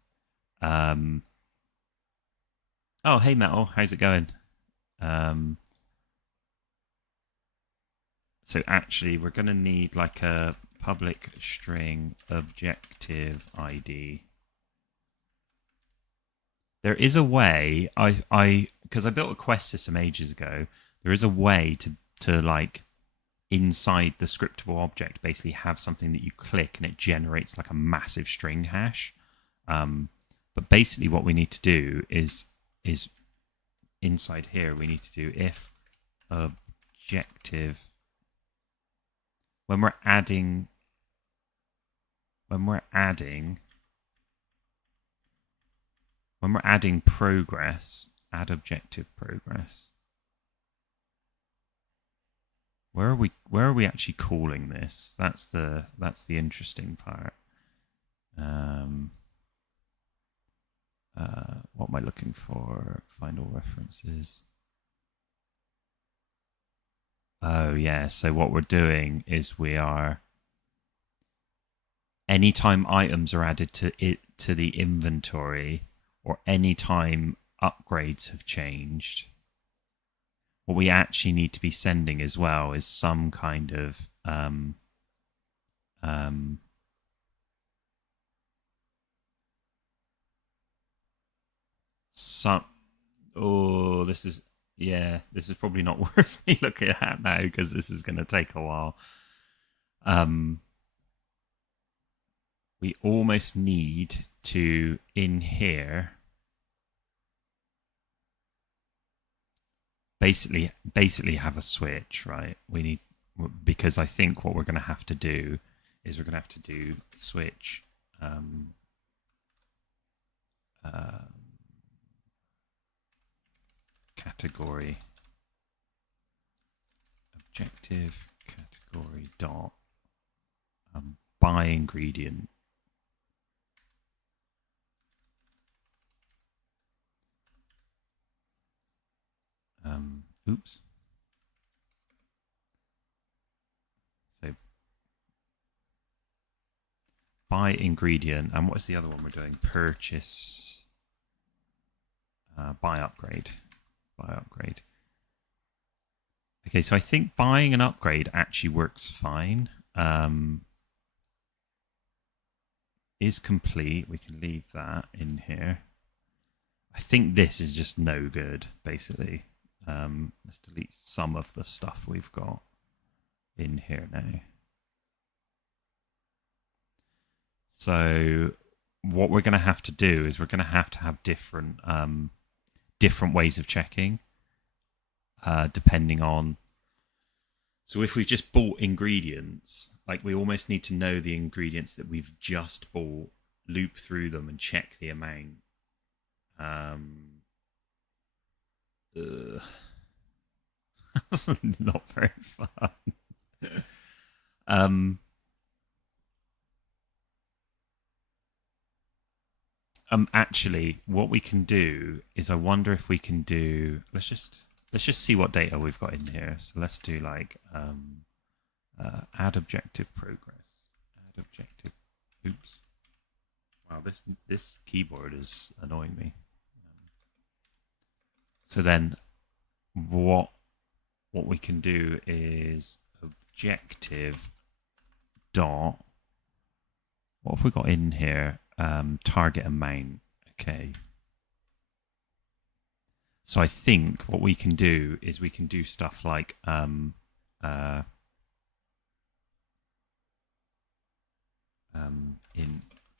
Oh, hey Metal, how's it going? So actually, we're going to need like a public string objective ID. There is a way, because I built a quest system ages ago. There is a way to like inside the scriptable object basically have something that you click and it generates like a massive string hash. But basically, what we need to do is inside here we need to do if objective when we're adding progress, add objective progress. Where are we actually calling this? That's the interesting part. What am I looking for? Find all references. Oh yeah, so what we're doing is we are, anytime items are added to the inventory, or anytime upgrades have changed, what we actually need to be sending as well is some kind of this is probably not worth me looking at now because this is going to take a while. We almost need to, in here, basically have a switch, right? We need, because I think what we're going to have to do is we're going to have to do switch category objective category dot by ingredient. Oops. So buy ingredient, and what's the other one we're doing? Purchase, buy upgrade. Buy upgrade. Okay, so I think buying an upgrade actually works fine. Is complete. We can leave that in here. I think this is just no good, basically. Let's delete some of the stuff we've got in here now. So what we're going to have to do is we're going to have different different ways of checking, depending on. So if we've just bought ingredients, like we almost need to know the ingredients that we've just bought, loop through them and check the amount. Not very fun. Actually, what we can do is, I wonder if we can do. Let's just see what data we've got in here. So let's do like add objective progress. Add objective. Oops. Wow, this keyboard is annoying me. So then, what we can do is objective dot. What have we got in here? Target amount. Okay. So I think what we can do is we can do stuff like in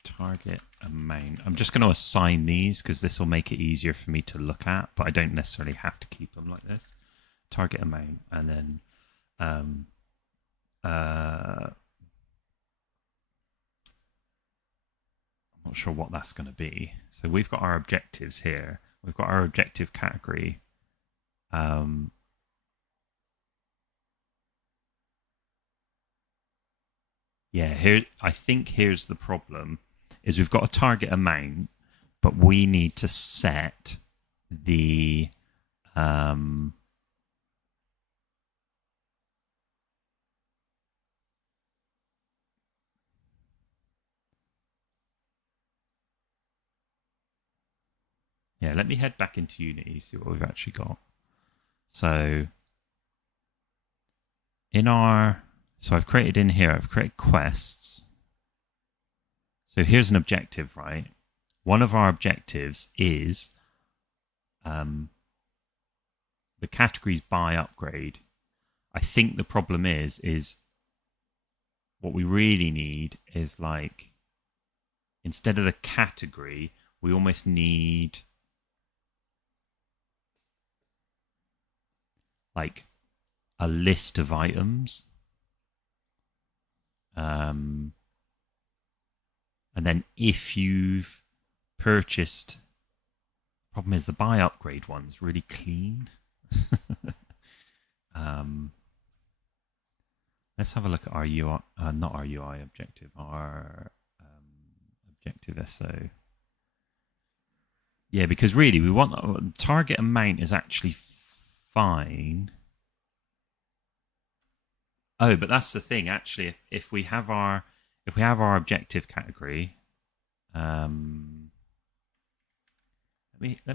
target amount. I'm just going to assign these because this will make it easier for me to look at, but I don't necessarily have to keep them like this. Target amount, and then I'm not sure what that's going to be. So we've got our objectives here. We've got our objective category. Yeah, here I think here's the problem: is we've got a target amount, but we need to set the yeah, let me head back into Unity, see what we've actually got. So so I've created in here, I've created quests. So here's an objective, right? One of our objectives is the categories buy upgrade. I think the problem is what we really need is, like, instead of the category, we almost need like a list of items. And then if you've purchased, problem is the buy upgrade one's really clean. Let's have a look at our UI, not our UI objective, our objective SO. Yeah, because really we want target amount is actually fine. Oh, but that's the thing. Actually, if we have our objective category, let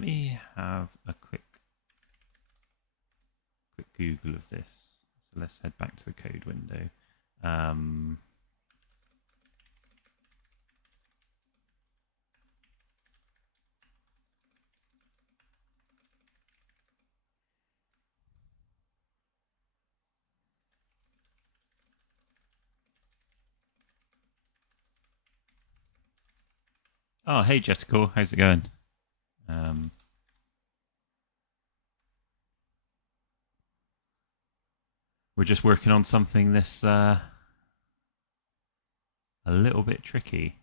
me have a quick Google of this. So let's head back to the code window. Oh, hey Jetical, how's it going? We're just working on something this a little bit tricky.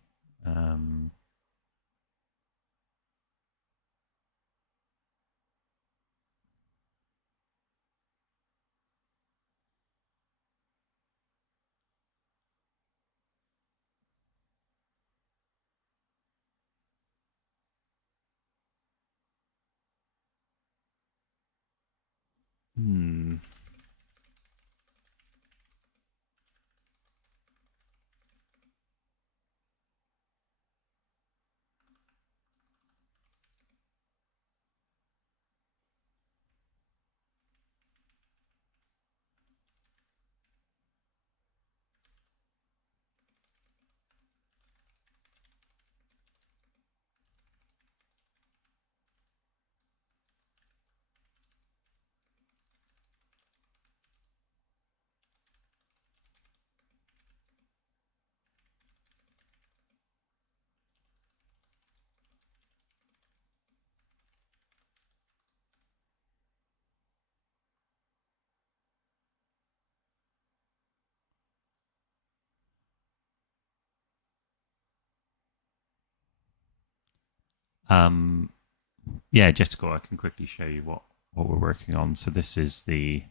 Yeah, Jessica, I can quickly show you what we're working on. So this is the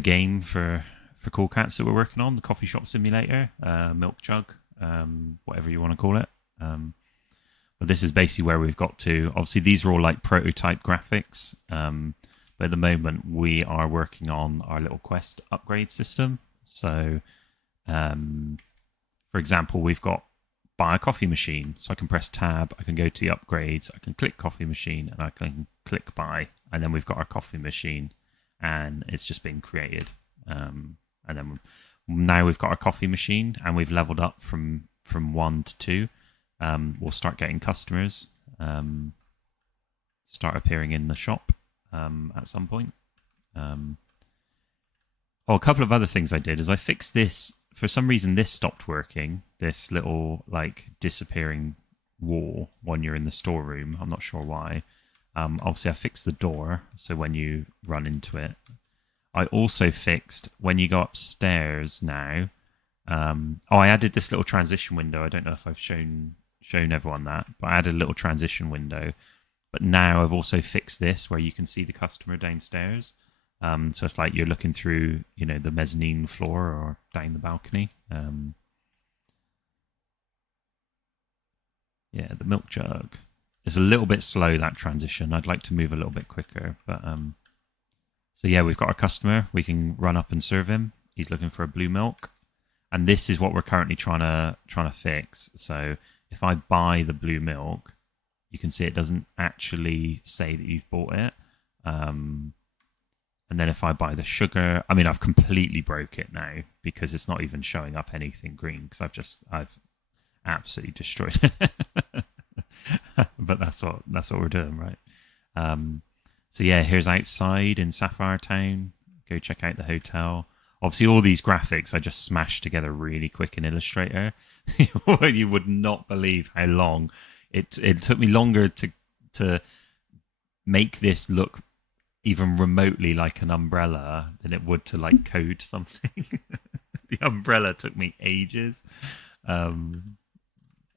game for Cool Cats that we're working on, the coffee shop simulator, milk jug, whatever you want to call it. But this is basically where we've got to. Obviously, these are all like prototype graphics. But at the moment, we are working on our little quest upgrade system. So, for example, we've got buy a coffee machine. So I can press tab, I can go to the upgrades, I can click coffee machine, and I can click buy. And then we've got our coffee machine, and it's just been created. And then now we've got our coffee machine, and we've leveled up from 1 to 2. We'll start getting customers start appearing in the shop at some point. A couple of other things I did is I fixed this. For some reason, this stopped working. This little like disappearing wall when you're in the storeroom. I'm not sure why. Obviously, I fixed the door, so when you run into it. I also fixed when you go upstairs now. I added this little transition window. I don't know if I've shown everyone that, but I added a little transition window. But now I've also fixed this where you can see the customer downstairs. So it's like you're looking through, the mezzanine floor or down the balcony. Yeah, the milk jug. It's a little bit slow, that transition. I'd like to move a little bit quicker. But so yeah, we've got our customer. We can run up and serve him. He's looking for a blue milk. And this is what we're currently trying to fix. So if I buy the blue milk, you can see it doesn't actually say that you've bought it. And then if I buy the sugar, I've completely broke it now because it's not even showing up anything green because I've absolutely destroyed it. But that's what we're doing, right? So yeah, here's outside in Sapphire Town. Go check out the hotel. Obviously, all these graphics I just smashed together really quick in Illustrator. You would not believe how long it took me longer to make this look even remotely like an umbrella than it would to like code something. The umbrella took me ages, and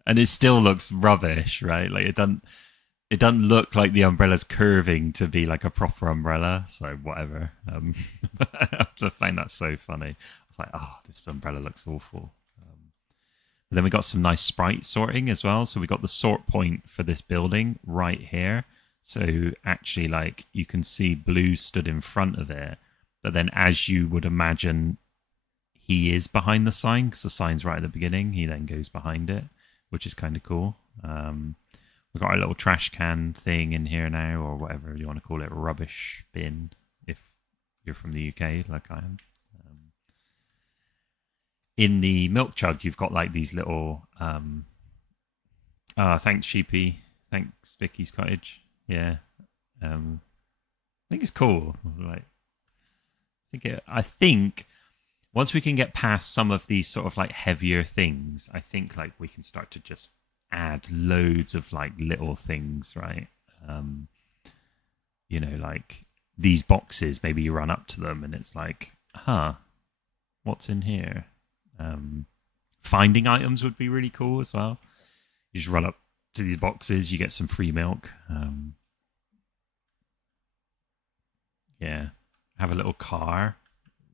it still looks rubbish, right? Like it doesn't look like the umbrella's curving to be like a proper umbrella. So whatever. I just find that so funny. I was like, this umbrella looks awful. But then we got some nice sprite sorting as well. So we got the sort point for this building right here. So actually, like, you can see blue stood in front of it. But then as you would imagine, he is behind the sign because the sign's right at the beginning. He then goes behind it, which is kind of cool. We've got our little trash can thing in here now, or whatever you want to call it, rubbish bin, if you're from the UK like I am. In the milk jug, you've got like these little... thanks, Sheepy. Thanks, Vicky's Cottage. Yeah. I think it's cool. Like, I think once we can get past some of these sort of like heavier things, I think like we can start to just add loads of like little things, right? Like these boxes, maybe you run up to them and it's like, what's in here? Finding items would be really cool as well. You just run up to these boxes, you get some free milk. Yeah, have a little car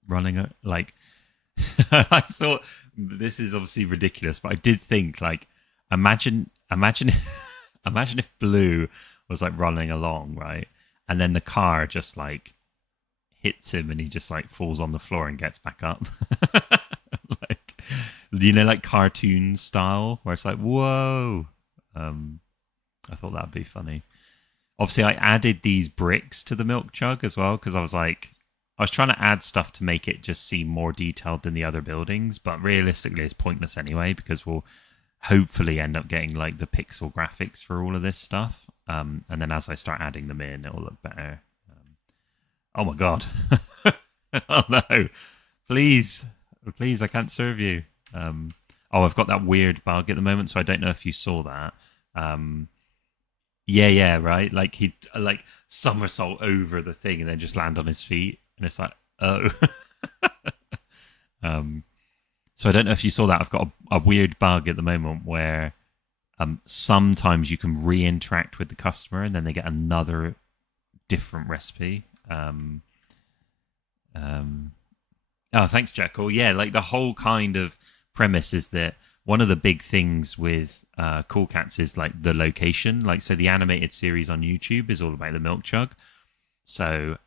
running it. Like, I thought this is obviously ridiculous, but I did think like, imagine if Blue was like running along, right, and then the car just like hits him and he just like falls on the floor and gets back up. Like, like cartoon style where it's like, whoa. I thought that'd be funny. Obviously, I added these bricks to the milk jug as well because I was trying to add stuff to make it just seem more detailed than the other buildings, but realistically it's pointless anyway because we'll hopefully end up getting like the pixel graphics for all of this stuff. And then as I start adding them in, it'll look better. Oh my God. Oh no. Please, I can't serve you. I've got that weird bug at the moment, so I don't know if you saw that. Yeah, right. Like he'd like somersault over the thing and then just land on his feet, and it's like, oh. So I don't know if you saw that. I've got a weird bug at the moment where Sometimes you can re-interact with the customer and then they get another different recipe. Oh, thanks, Jackal. Yeah, like the whole kind of premise is that one of the big things with Cool Cats is like the location. Like, so the animated series on YouTube is all about the milk jug. So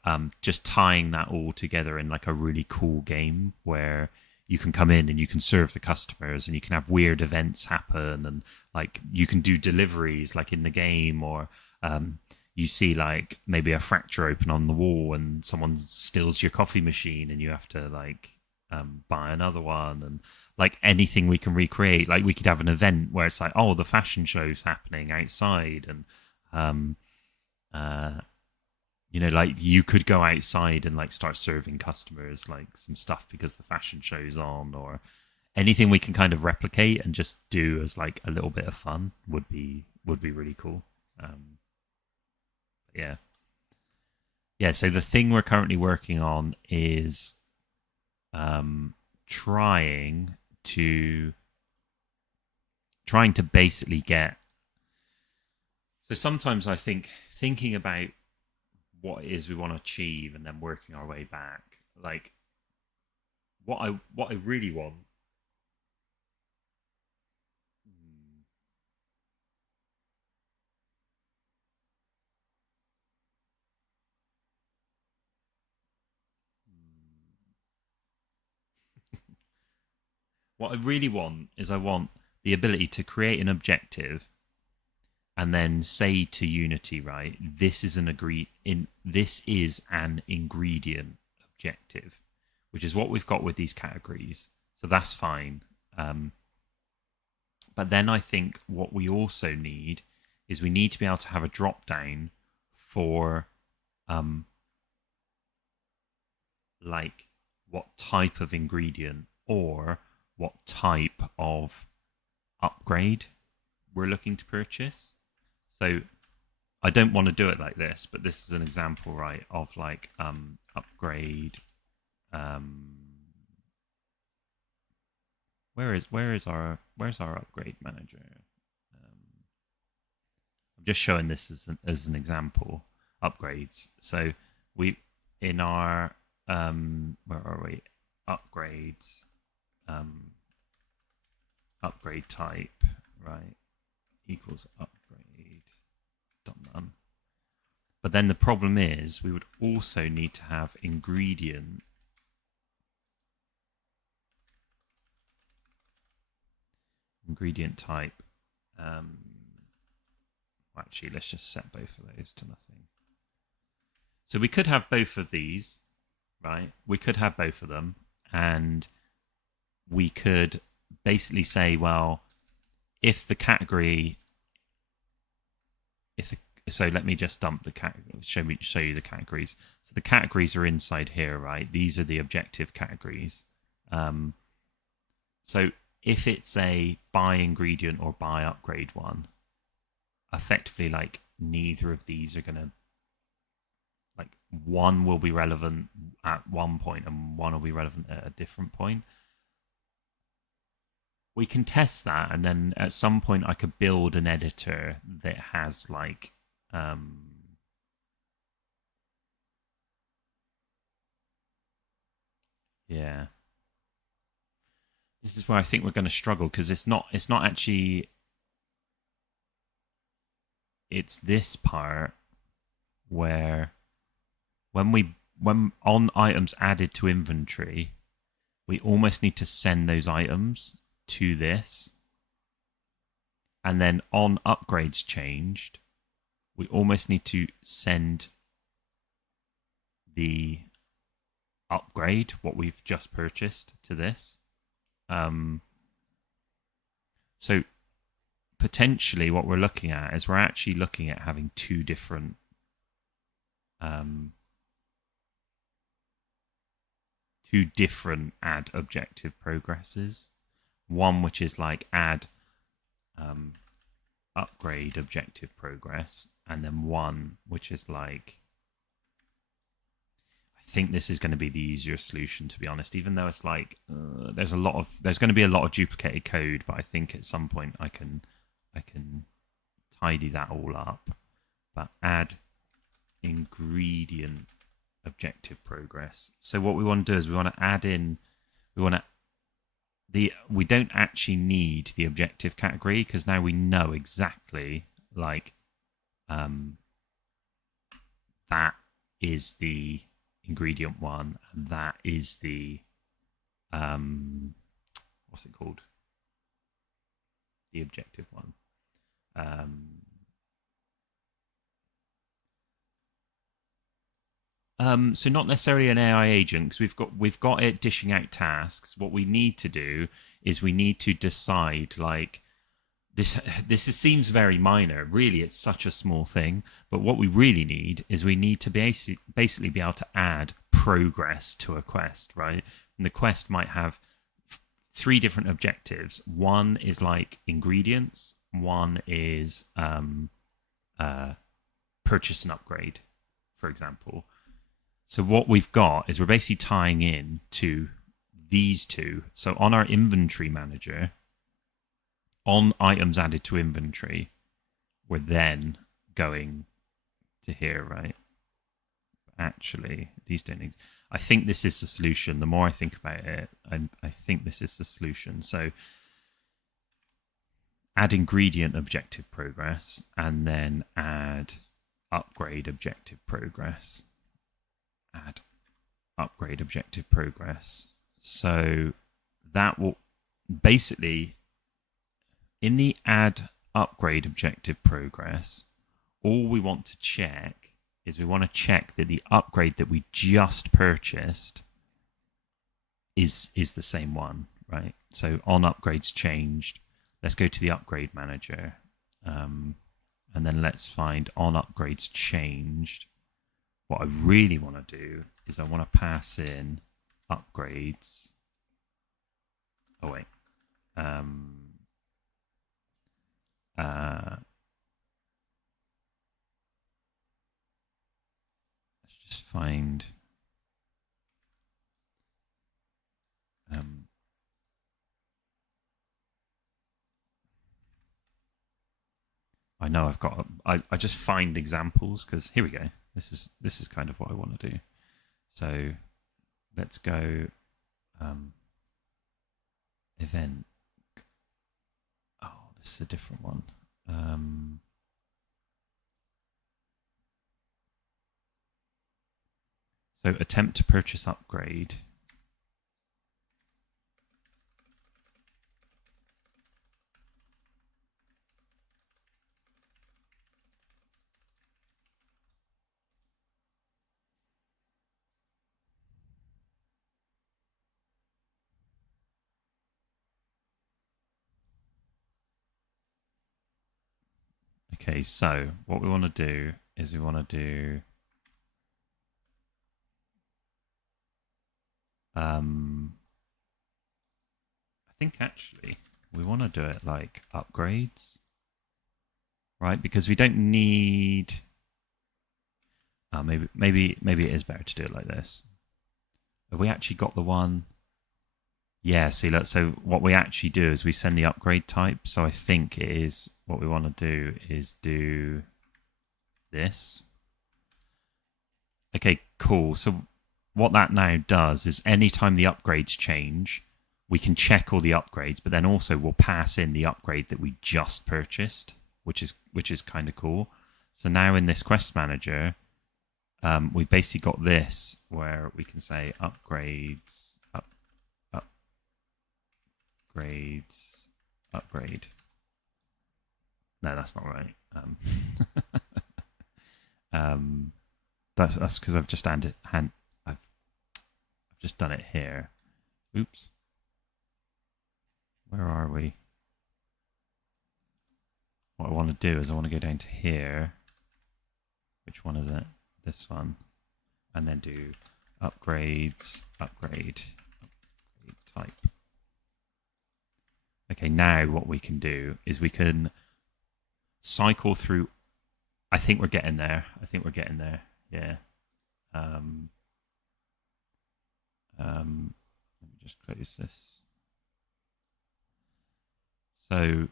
just tying that all together in like a really cool game where you can come in and you can serve the customers and you can have weird events happen and like you can do deliveries like in the game, or you see like maybe a fracture open on the wall and someone steals your coffee machine and you have to like buy another one, and like anything we can recreate. Like we could have an event where it's like, oh, the fashion show's happening outside, and like you could go outside and like start serving customers like some stuff because the fashion show's on, or anything we can kind of replicate and just do as like a little bit of fun would be really cool. Yeah. So the thing we're currently working on is trying to basically get. So sometimes I think thinking about what it is we want to achieve and then working our way back, like what I really want. What I really want is I want the ability to create an objective and then say to Unity, right, this is an ingredient objective, which is what we've got with these categories. So that's fine. But then I think what we also need is we need to be able to have a drop down for like what type of ingredient or what type of upgrade we're looking to purchase. So I don't want to do it like this, but this is an example, right, of like upgrade. Where's our upgrade manager? I'm just showing this as an example. Upgrades. So we in our where are we? Upgrades. Upgrade type, right, equals upgrade done. But then the problem is we would also need to have ingredient type. Actually, let's just set both of those to nothing. So we could have both of these, right? We could have both of them, and we could basically say, well, if the category, so let me just dump the show you the categories. So the categories are inside here, right? These are the objective categories. So if it's a buy ingredient or buy upgrade one, effectively like neither of these are gonna, like one will be relevant at one point and one will be relevant at a different point. We can test that, and then at some point I could build an editor that has like yeah, this is where I think we're going to struggle, because it's not actually, it's this part where when on items added to inventory, we almost need to send those items to this, and then on upgrades changed, we almost need to send the upgrade, what we've just purchased, to this. So potentially what we're looking at is we're actually looking at having two different add objective progresses. One which is like add upgrade objective progress, and then one which is like, I think this is going to be the easier solution, to be honest, even though it's like there's going to be a lot of duplicated code, but I think at some point I can tidy that all up. But add ingredient objective progress. So what we want to do is we want to add in, we don't actually need the objective category because now we know exactly like that is the ingredient one and that is the what's it called? The objective one. So not necessarily an AI agent because we've got it dishing out tasks. What we need to do is we need to decide like seems very minor. Really, it's such a small thing. But what we really need is we need to basically be able to add progress to a quest, right? And the quest might have 3 different objectives. One is like ingredients. One is purchase and upgrade, for example. So what we've got is we're basically tying in to these two. So on our inventory manager, on items added to inventory, we're then going to here, right? Actually, these don't. I think this is the solution. The more I think about it, I think this is the solution. So add ingredient objective progress and then add upgrade objective progress. Add upgrade objective progress. So that will basically, in the add upgrade objective progress, all we want to check is we want to check that the upgrade that we just purchased is the same one, right? So on upgrades changed, let's go to the upgrade manager, and then let's find on upgrades changed. What I really want to do is I want to pass in upgrades. Oh wait. Let's just find. I know I've got. I just find examples because here we go. This is kind of what I want to do. So let's go event. Oh, this is a different one. So attempt to purchase upgrade. Okay, so what we want to do is we want to do I think actually we want to do it like upgrades, right? Because we don't need maybe it is better to do it like this. Have we actually got the one? Yeah, see, look, so what we actually do is we send the upgrade type. So I think it is what we want to do is do this. Okay, cool. So what that now does is anytime the upgrades change, we can check all the upgrades, but then also we'll pass in the upgrade that we just purchased, which is kind of cool. So now in this quest manager, we've basically got this where we can say upgrades, upgrade. No, that's not right. That's because I've just I've just done it here. Oops. Where are we? What I want to do is I want to go down to here. Which one is it? This one. And then do upgrades, upgrade type. Okay, now what we can do is we can cycle through. I think we're getting there. Yeah. Let me just close this. So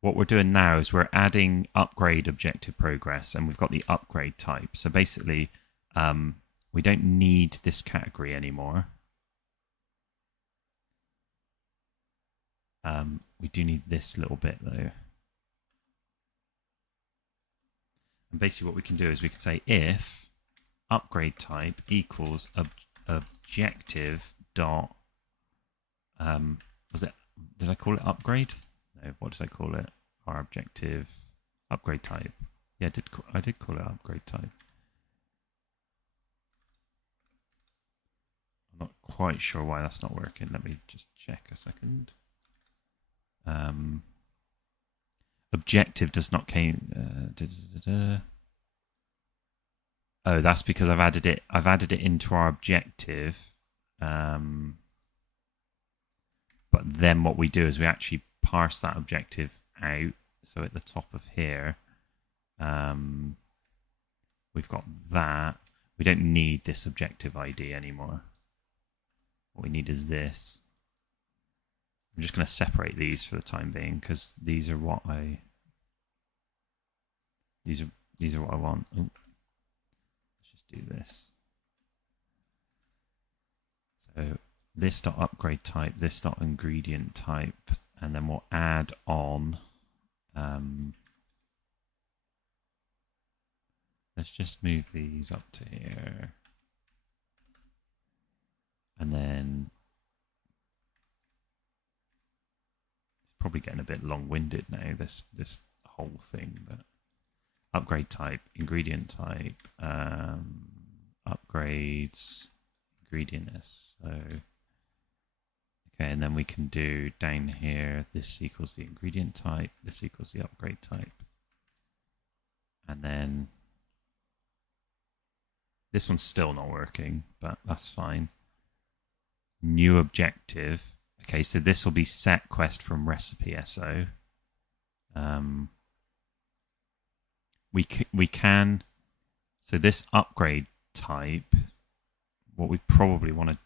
what we're doing now is we're adding upgrade objective progress, and we've got the upgrade type. So basically, we don't need this category anymore. We do need this little bit though. And basically what we can do is we can say if upgrade type equals objective dot, was it, did I call it upgrade? No, what did I call it? Our objective upgrade type. Yeah, I did call it upgrade type. I'm not quite sure why that's not working. Let me just check a second. Objective does not came. Oh, that's because I've added it into our objective. But then what we do is we actually parse that objective out. So at the top of here, we've got that. We don't need this objective ID anymore. What we need is this. I'm just going to separate these for the time being because these are what I want. Oh, let's just do this. So this dot upgrade type, this dot ingredient type, and then we'll add on. Let's just move these up to here, and then. Probably getting a bit long-winded now, this whole thing, but upgrade type, ingredient type, upgrades, ingredientness. So okay, and then we can do down here, this equals the ingredient type, this equals the upgrade type. And then this one's still not working, but that's fine. New objective. Okay, so this will be set quest from recipe SO. We can, so this upgrade type, what we probably want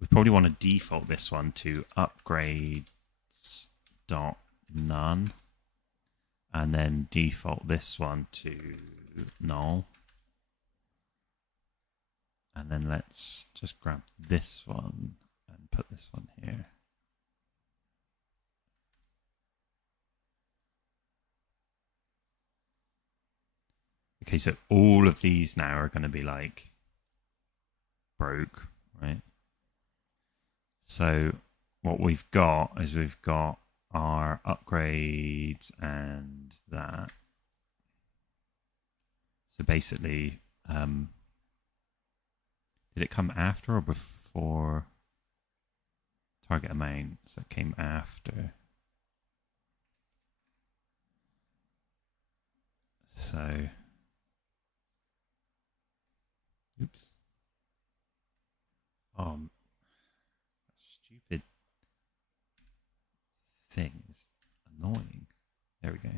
to default this one to upgrades dot none, and then default this one to null. And then let's just grab this one. Put this one here. Okay, so all of these now are going to be like broke, right? So what we've got is we've got our upgrades and that. So basically, did it come after or before? Target amount, so it came after. So, oops. Stupid things. Annoying. There we go.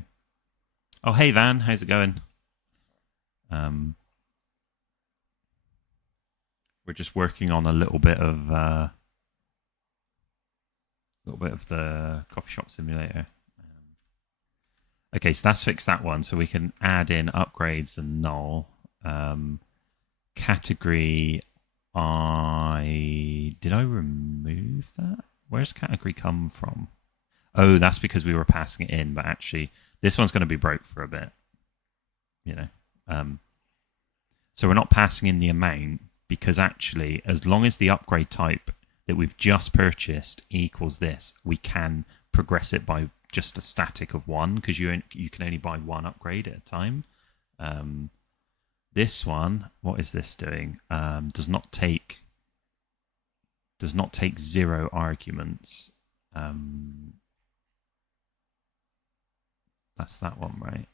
Oh, hey Van, how's it going? We're just working on a little bit of the coffee shop simulator. Okay, so that's fixed that one. So we can add in upgrades and null. Category, did I remove that? Where's category come from? Oh, that's because we were passing it in, but actually this one's going to be broke for a bit. You know, so we're not passing in the amount because actually, as long as the upgrade type that we've just purchased equals this, we can progress it by just a static of 1 because you can only buy 1 upgrade at a time. This one, what is this doing? Does not take 0 arguments. That's that one, right?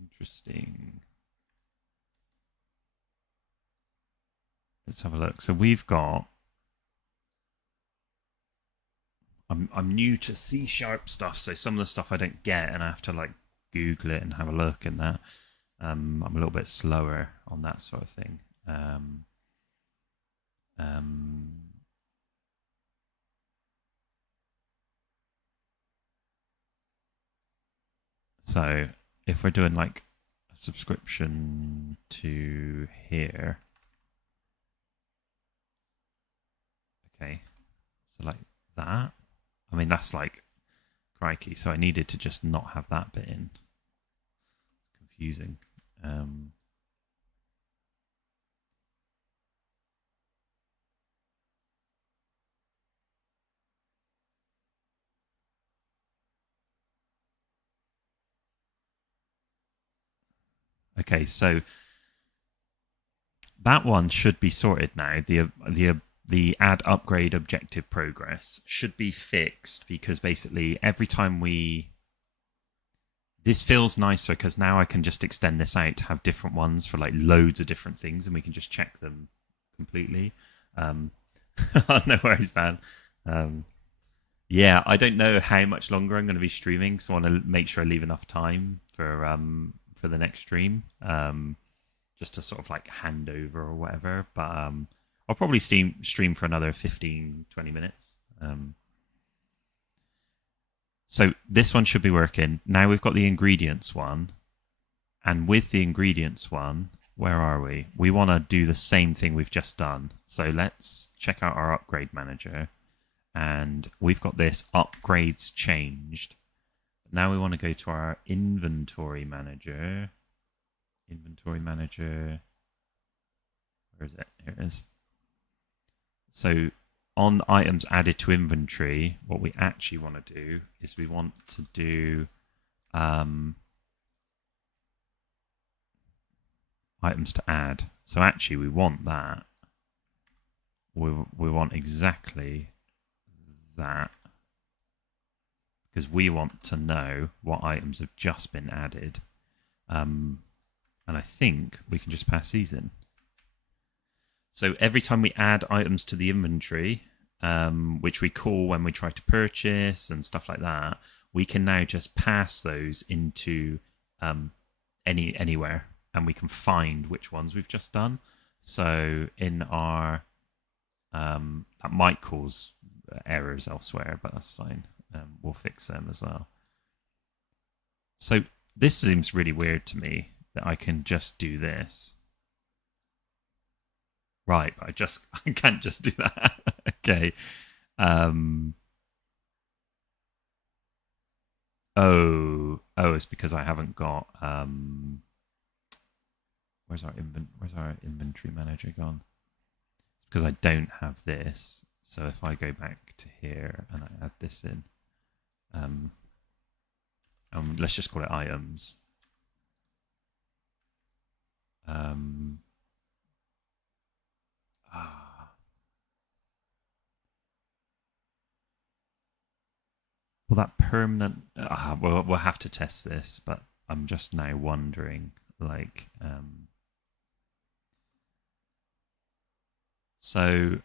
Interesting. Let's have a look. So we've got. I'm new to C# stuff, so some of the stuff I don't get, and I have to like Google it and have a look and that. I'm a little bit slower on that sort of thing. So if we're doing like a subscription to here, okay, so like that. I mean, that's like crikey. So I needed to just not have that bit in. Confusing. Okay, so that one should be sorted now. The add upgrade objective progress should be fixed because basically every time this feels nicer because now I can just extend this out to have different ones for like loads of different things and we can just check them completely. No worries, man. Yeah, I don't know how much longer I'm going to be streaming, so I want to make sure I leave enough time for the next stream, just to sort of like hand over or whatever. But I'll probably stream for another 15, 20 minutes. So this one should be working. Now we've got the ingredients one. And with the ingredients one, where are we? We want to do the same thing we've just done. So let's check out our upgrade manager. And we've got this upgrades changed. Now we want to go to our inventory manager. Inventory manager. Where is it? Here it is. So on items added to inventory, what we actually want to do is we want to do items to add. So actually we want that. We want exactly that because we want to know what items have just been added. And I think we can just pass these in. So every time we add items to the inventory, which we call when we try to purchase and stuff like that, we can now just pass those into anywhere, and we can find which ones we've just done. So in our that might cause errors elsewhere, but that's fine. We'll fix them as well. So this seems really weird to me that I can just do this. Right, I can't just do that. Okay. It's because I haven't got where's our inventory manager gone? It's because I don't have this. So if I go back to here and I add this in, let's just call it items. Will that permanent? We'll have to test this, but I'm just now wondering, like, so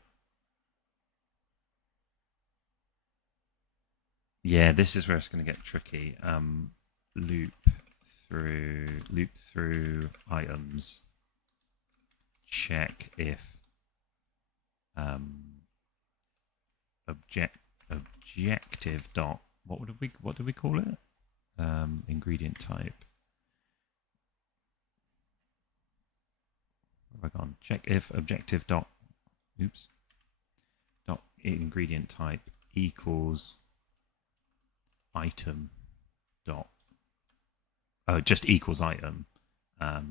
yeah, this is where it's going to get tricky. Loop through items. Check if objective dot what did we call it? Ingredient type. Where have I gone? Check if objective dot ingredient type equals item dot just equals item. Oh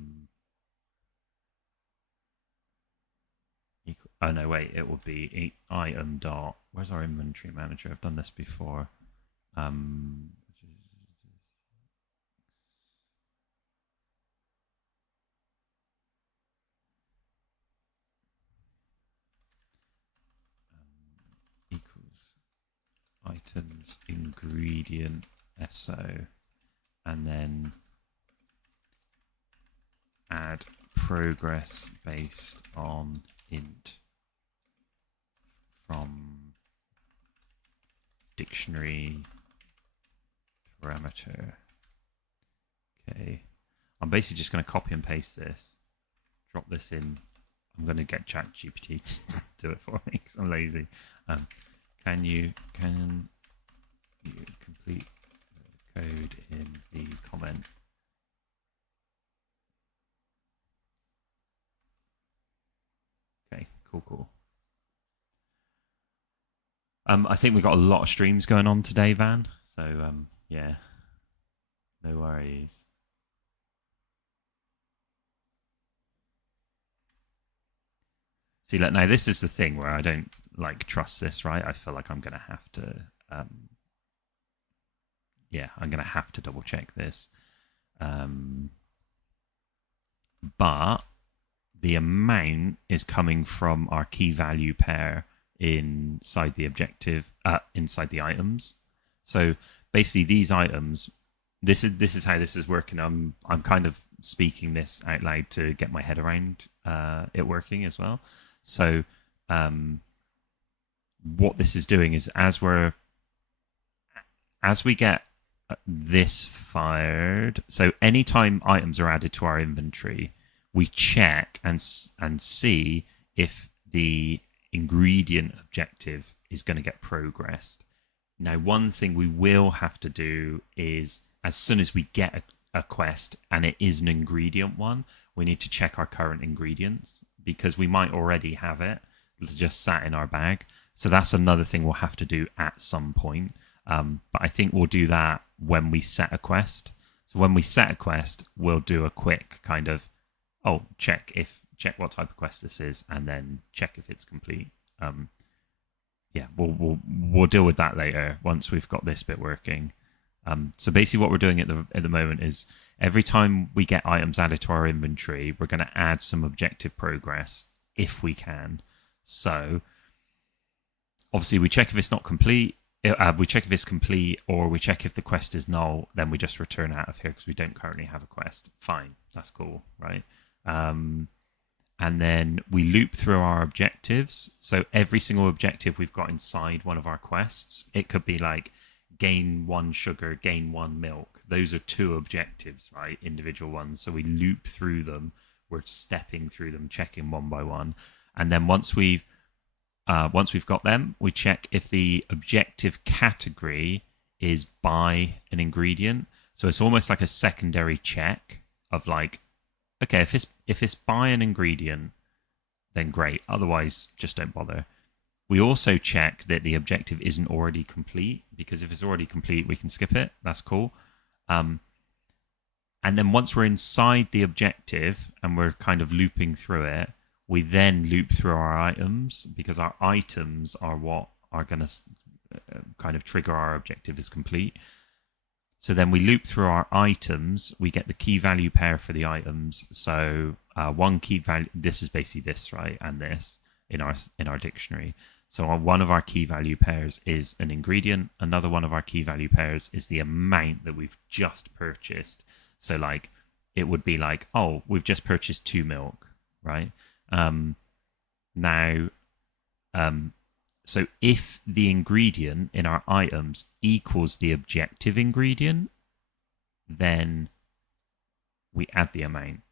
no, wait, it would be item dot. Where's our inventory manager? I've done this before. Equals items ingredient SO, and then add progress based on int from dictionary parameter. Okay, I'm basically just going to copy and paste this, drop this in. I'm going to get ChatGPT to do it for me because I'm lazy. Can you complete the code in the comment? Okay, cool. I think we've got a lot of streams going on today, Van. So yeah, no worries. See, look, now this is the thing where I don't like trust this, right? I feel like I'm gonna have to, yeah, I'm gonna have to double check this. But the amount is coming from our key value pair inside the objective, inside the items. So basically, these items. This is how this is working. I'm kind of speaking this out loud to get my head around it working as well. So what this is doing is as we get this fired, so anytime items are added to our inventory, we check and see if the ingredient objective is going to get progressed. Now, one thing we will have to do is as soon as we get a quest and it is an ingredient one, we need to check our current ingredients because we might already have it just sat in our bag. So that's another thing we'll have to do at some point. But I think we'll do that when we set a quest. So when we set a quest, we'll do a quick kind of, check what type of quest this is, and then check if it's complete. Yeah, we'll deal with that later once we've got this bit working. So basically what we're doing at the moment is every time we get items added to our inventory, we're going to add some objective progress if we can. So obviously we check if it's not complete, we check if it's complete, or we check if the quest is null, then we just return out of here because we don't currently have a quest. Fine, that's cool, right? And then we loop through our objectives. So every single objective we've got inside one of our quests, it could be like gain 1 sugar, gain 1 milk. Those are 2 objectives, right? Individual ones. So we loop through them. We're stepping through them, checking one by one. And then once we've got them, we check if the objective category is by an ingredient. So it's almost like a secondary check of like, okay, if it's by an ingredient, then great. Otherwise, just don't bother. We also check that the objective isn't already complete, because if it's already complete, we can skip it. That's cool. And then once we're inside the objective and we're kind of looping through it, we then loop through our items, because our items are what are going to kind of trigger our objective as complete. So then we loop through our items. We get the key value pair for the items. So one key value, this is basically this, right? And this in our dictionary. So one of our key value pairs is an ingredient. Another one of our key value pairs is the amount that we've just purchased. So like it would be like, oh, we've just purchased 2 milk, right? So if the ingredient in our items equals the objective ingredient, then we add the amount.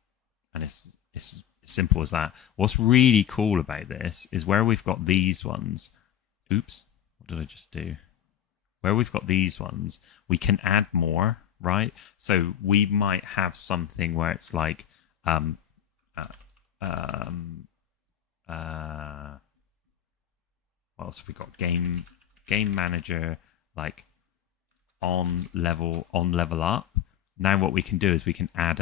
And it's as simple as that. What's really cool about this is where we've got these ones. Oops, what did I just do? Where we've got these ones, we can add more, right? So we might have something where it's like, what else have we got? Game manager, like on level up. Now what we can do is we can add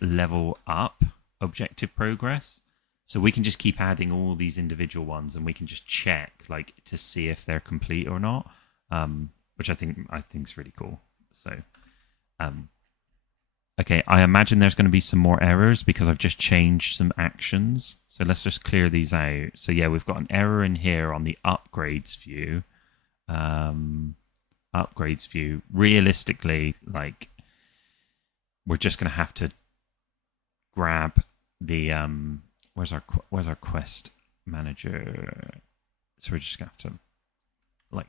level up objective progress. So we can just keep adding all these individual ones, and we can just check like to see if they're complete or not, which I think is really cool. So okay, I imagine there's going to be some more errors because I've just changed some actions. So let's just clear these out. So yeah, we've got an error in here on the upgrades view. Upgrades view. Realistically, like we're just going to have to grab the where's our quest manager? So we're just going to have to like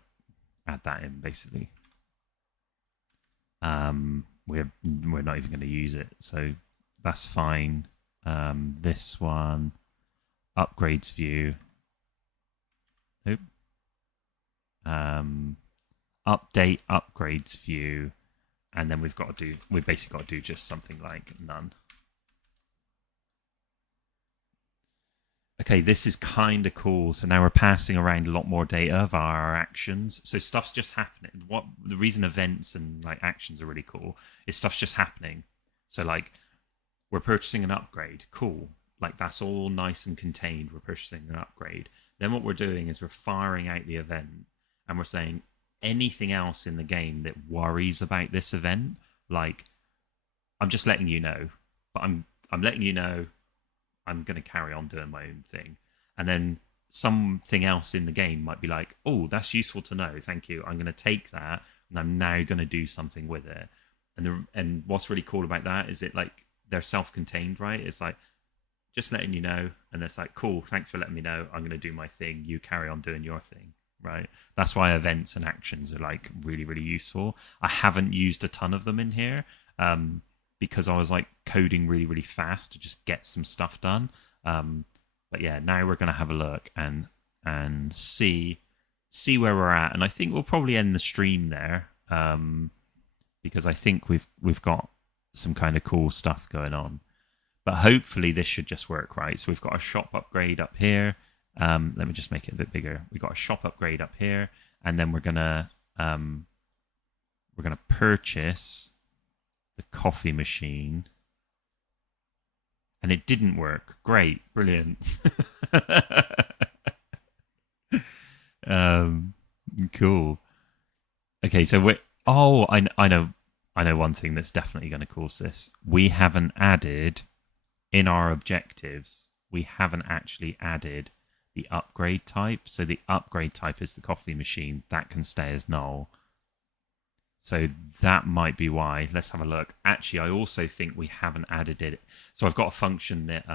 add that in basically. we're not even going to use it, so that's fine. This one, upgrades view. Nope. Update upgrades view, and then we've basically got to do just something like none. Okay, this is kind of cool. So now we're passing around a lot more data via our actions. So stuff's just happening. What the reason events and like actions are really cool is stuff's just happening. So like we're purchasing an upgrade. Cool. Like that's all nice and contained. We're purchasing an upgrade. Then what we're doing is we're firing out the event and we're saying anything else in the game that worries about this event, like I'm just letting you know, but I'm letting you know I'm going to carry on doing my own thing. And then something else in the game might be like, oh, that's useful to know. Thank you. I'm going to take that and I'm now going to do something with it. And what's really cool about that is it like they're self-contained, right? It's like just letting you know, and it's like, cool, thanks for letting me know. I'm going to do my thing. You carry on doing your thing, right? That's why events and actions are like really, really useful. I haven't used a ton of them in here. Because I was like coding really, really fast to just get some stuff done. But yeah, now we're going to have a look and see where we're at. And I think we'll probably end the stream there because I think we've got some kind of cool stuff going on. But hopefully this should just work, right? So we've got a shop upgrade up here. Let me just make it a bit bigger. We've got a shop upgrade up here, and then we're gonna purchase the coffee machine, and it didn't work. Great, brilliant. Cool. Okay, so I know one thing that's definitely going to cause this. We haven't added in our objectives. We haven't actually added the upgrade type. So the upgrade type is the coffee machine. That can stay as null. So that might be why. Let's have a look. Actually, I also think we haven't added it. So I've got a function that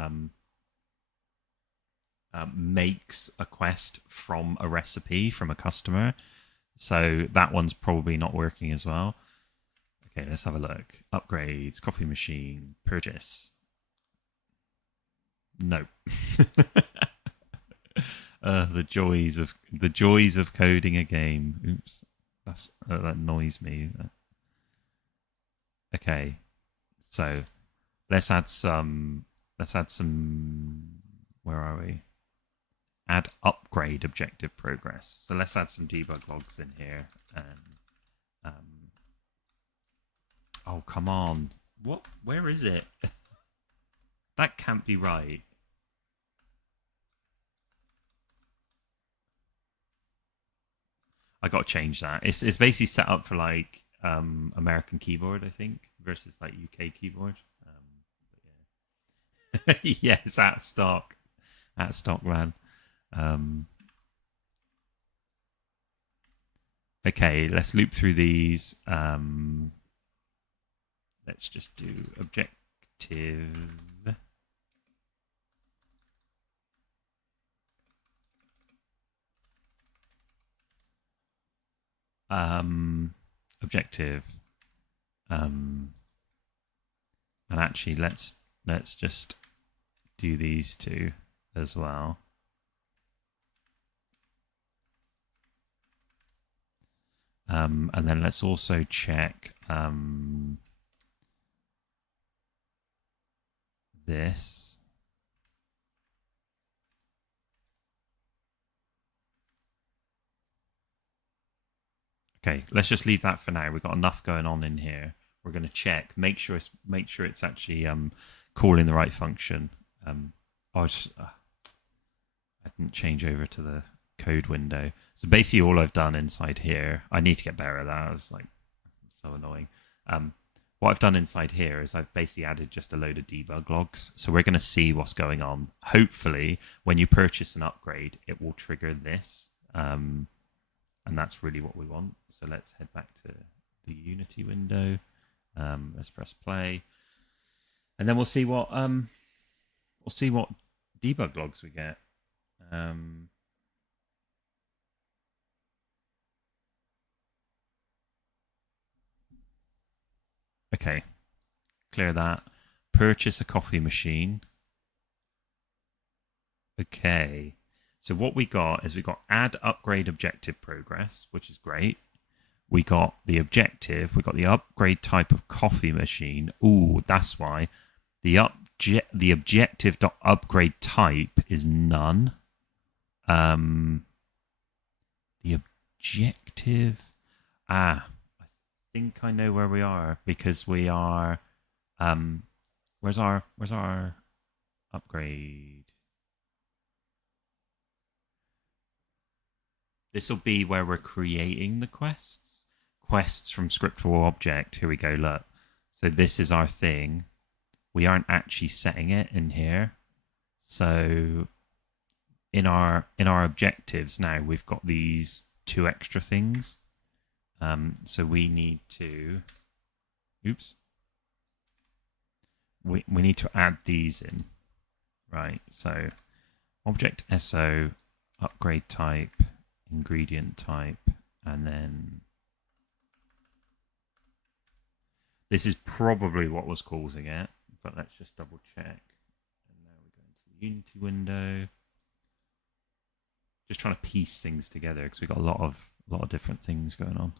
makes a quest from a recipe from a customer. So that one's probably not working as well. Okay, let's have a look. Upgrades, coffee machine, purchase. No. The joys of coding a game. Oops. That annoys me. Okay, so let's add some. Where are we? Add upgrade objective progress. So let's add some debug logs in here. And oh, come on! What? Where is it? That can't be right. I got to change that. It's basically set up for like American keyboard, I think, versus like UK keyboard. But yeah. Yeah, it's at stock, man. Okay, let's loop through these. Let's just do objective. Objective. And actually, let's just do these two as well. And then let's also check this. Okay, let's just leave that for now. We've got enough going on in here. We're going to check, make sure it's actually calling the right function. I didn't change over to the code window. So basically, all I've done inside here, I need to get better at that. It's like so annoying. What I've done inside here is I've basically added just a load of debug logs. So we're going to see what's going on. Hopefully, when you purchase an upgrade, it will trigger this. And that's really what we want. So let's head back to the Unity window. Let's press play, and then we'll see what debug logs we get. Okay, clear that. Purchase a coffee machine. Okay, so what we got is we got add upgrade objective progress, which is great. We got the objective. We got the upgrade type of coffee machine. Ooh, that's why the objective dot upgrade type is none. The objective. I think I know where we are because we are. Where's our upgrade? This will be where we're creating the quests. Quests from scriptural object. Here we go, look. So this is our thing. We aren't actually setting it in here. So in our objectives now, we've got these 2 extra things. So we need to... Oops. We need to add these in. Right, so object SO, upgrade type, ingredient type, and then this is probably what was causing it, but let's just double check. And now we go into the Unity window. Just trying to piece things together because we've got a lot of different things going on.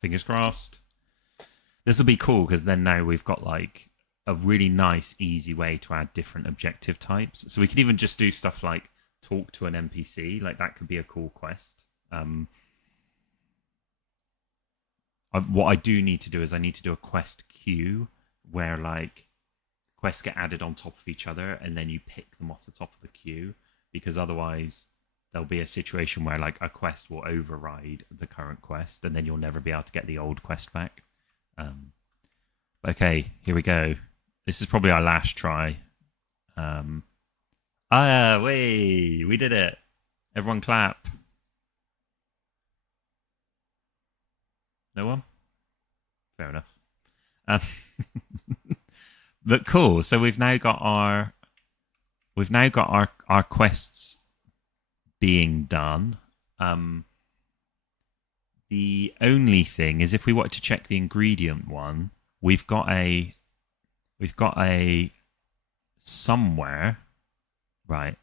Fingers crossed. This will be cool because then now we've got like a really nice, easy way to add different objective types. So we could even just do stuff like talk to an NPC. Like that could be a cool quest. What I do need to do is I need to do a quest queue where like quests get added on top of each other and then you pick them off the top of the queue, because otherwise there'll be a situation where like a quest will override the current quest and then you'll never be able to get the old quest back. Okay, here we go. This is probably our last try. We did it. Everyone clap. No one? Fair enough. But cool. So we've now got our quests being done. The only thing is if we want to check the ingredient one, we've got a somewhere, right,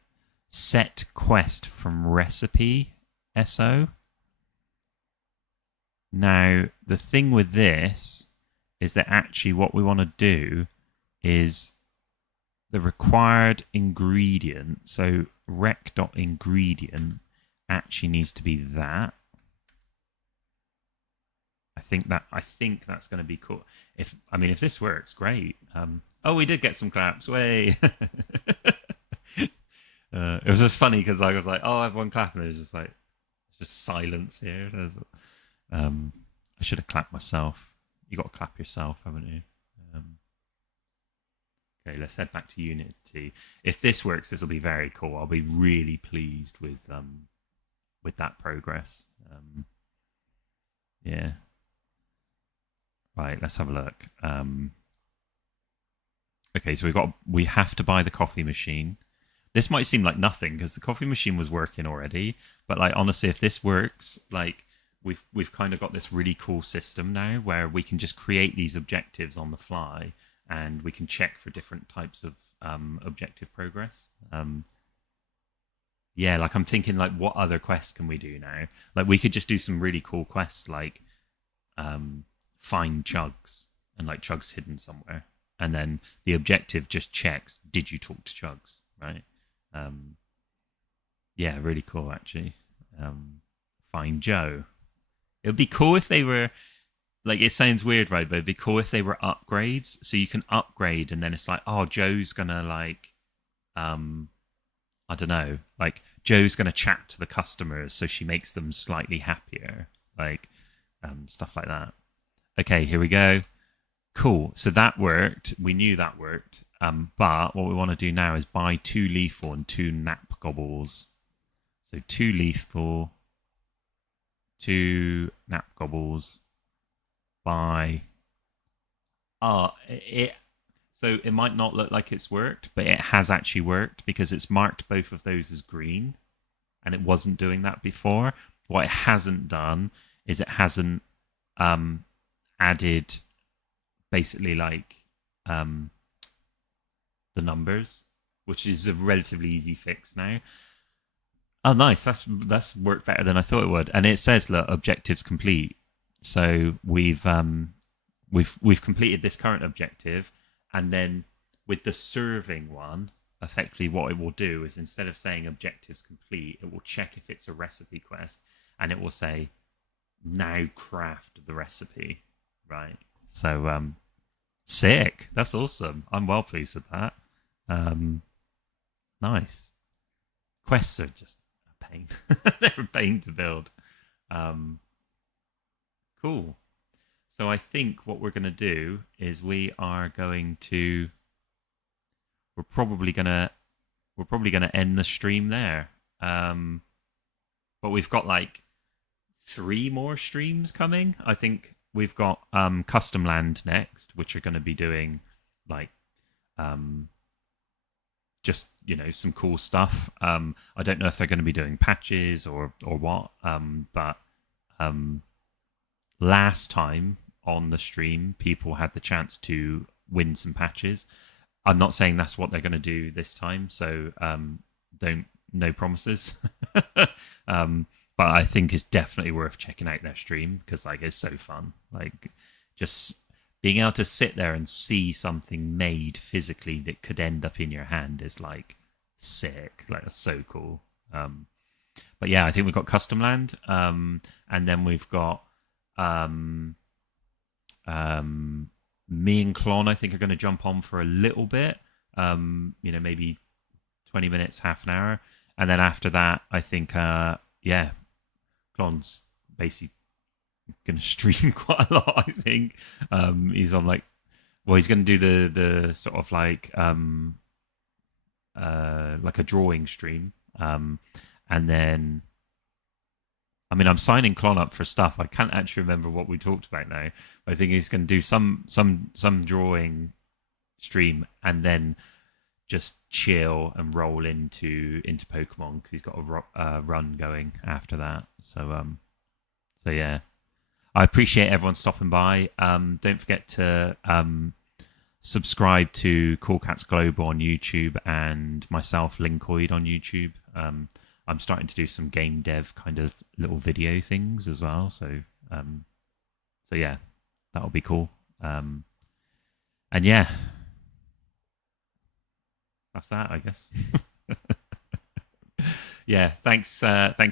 set quest from recipe SO. Now, the thing with this is that actually what we want to do is the required ingredient. So rec.ingredient actually needs to be that. I think that's going to be cool. If this works, great. Oh, we did get some claps. Way. It was just funny because I was like, "Oh, everyone clapping." It was just like, just silence here. I should have clapped myself. You got to clap yourself, haven't you? Okay, let's head back to Unity. If this works, this will be very cool. I'll be really pleased with that progress. Yeah. Right, let's have a look. Okay, so we have to buy the coffee machine. This might seem like nothing because the coffee machine was working already, but like honestly, if this works, like we've kind of got this really cool system now where we can just create these objectives on the fly and we can check for different types of objective progress. Yeah, like I'm thinking like what other quests can we do now? Like we could just do some really cool quests like find Chugs, and like Chugs hidden somewhere, and then the objective just checks, did you talk to Chugs, right? Yeah, really cool actually. Find Joe. It would be cool if they were like, it sounds weird, right? But it'd be cool if they were upgrades, so you can upgrade and then it's like, oh, Joe's gonna like I don't know, like Joe's gonna chat to the customers so she makes them slightly happier, like stuff like that. Okay, here we go. Cool. So that worked. We knew that worked. But what we want to do now is buy 2 lethal and 2 nap gobbles. So 2 lethal, 2 nap gobbles. Buy. So it might not look like it's worked, but it has actually worked because it's marked both of those as green, and it wasn't doing that before. What it hasn't done is it hasn't added basically like the numbers, which is a relatively easy fix now. Oh, nice. That's worked better than I thought it would. And it says, look, objectives complete. So we've completed this current objective, and then with the serving one, effectively what it will do is instead of saying objectives complete, it will check if it's a recipe quest, and it will say now craft the recipe, right? So sick. That's awesome. I'm well pleased with that. Nice. Quests are just a pain. They're a pain to build. Cool. So I think what we're going to do is we're probably going to end the stream there. But we've got like 3 more streams coming. I think we've got Custom Land next, which are going to be doing like just some cool stuff. I don't know if they're going to be doing patches or what. But last time on the stream, people had the chance to win some patches. I'm not saying that's what they're going to do this time, so no promises. But I think it's definitely worth checking out their stream because like it's so fun. Like just being able to sit there and see something made physically that could end up in your hand is like sick. Like that's so cool. But yeah, I think we've got Custom Land, and then we've got me and Klon, I think, are going to jump on for a little bit. Maybe 20 minutes, half an hour, and then after that, I think, Klon's basically going to stream quite a lot. I think he's on he's going to do the sort of like a drawing stream, and then. I mean, I'm signing Klon up for stuff. I can't actually remember what we talked about now. But I think he's going to do some drawing stream and then just chill and roll into Pokemon because he's got a run going after that. So yeah, I appreciate everyone stopping by. Don't forget to subscribe to Cool Cats Global on YouTube and myself, Linkoid, on YouTube. I'm starting to do some game dev kind of little video things as well. So yeah, that'll be cool. And yeah, that's that, I guess. Yeah, thanks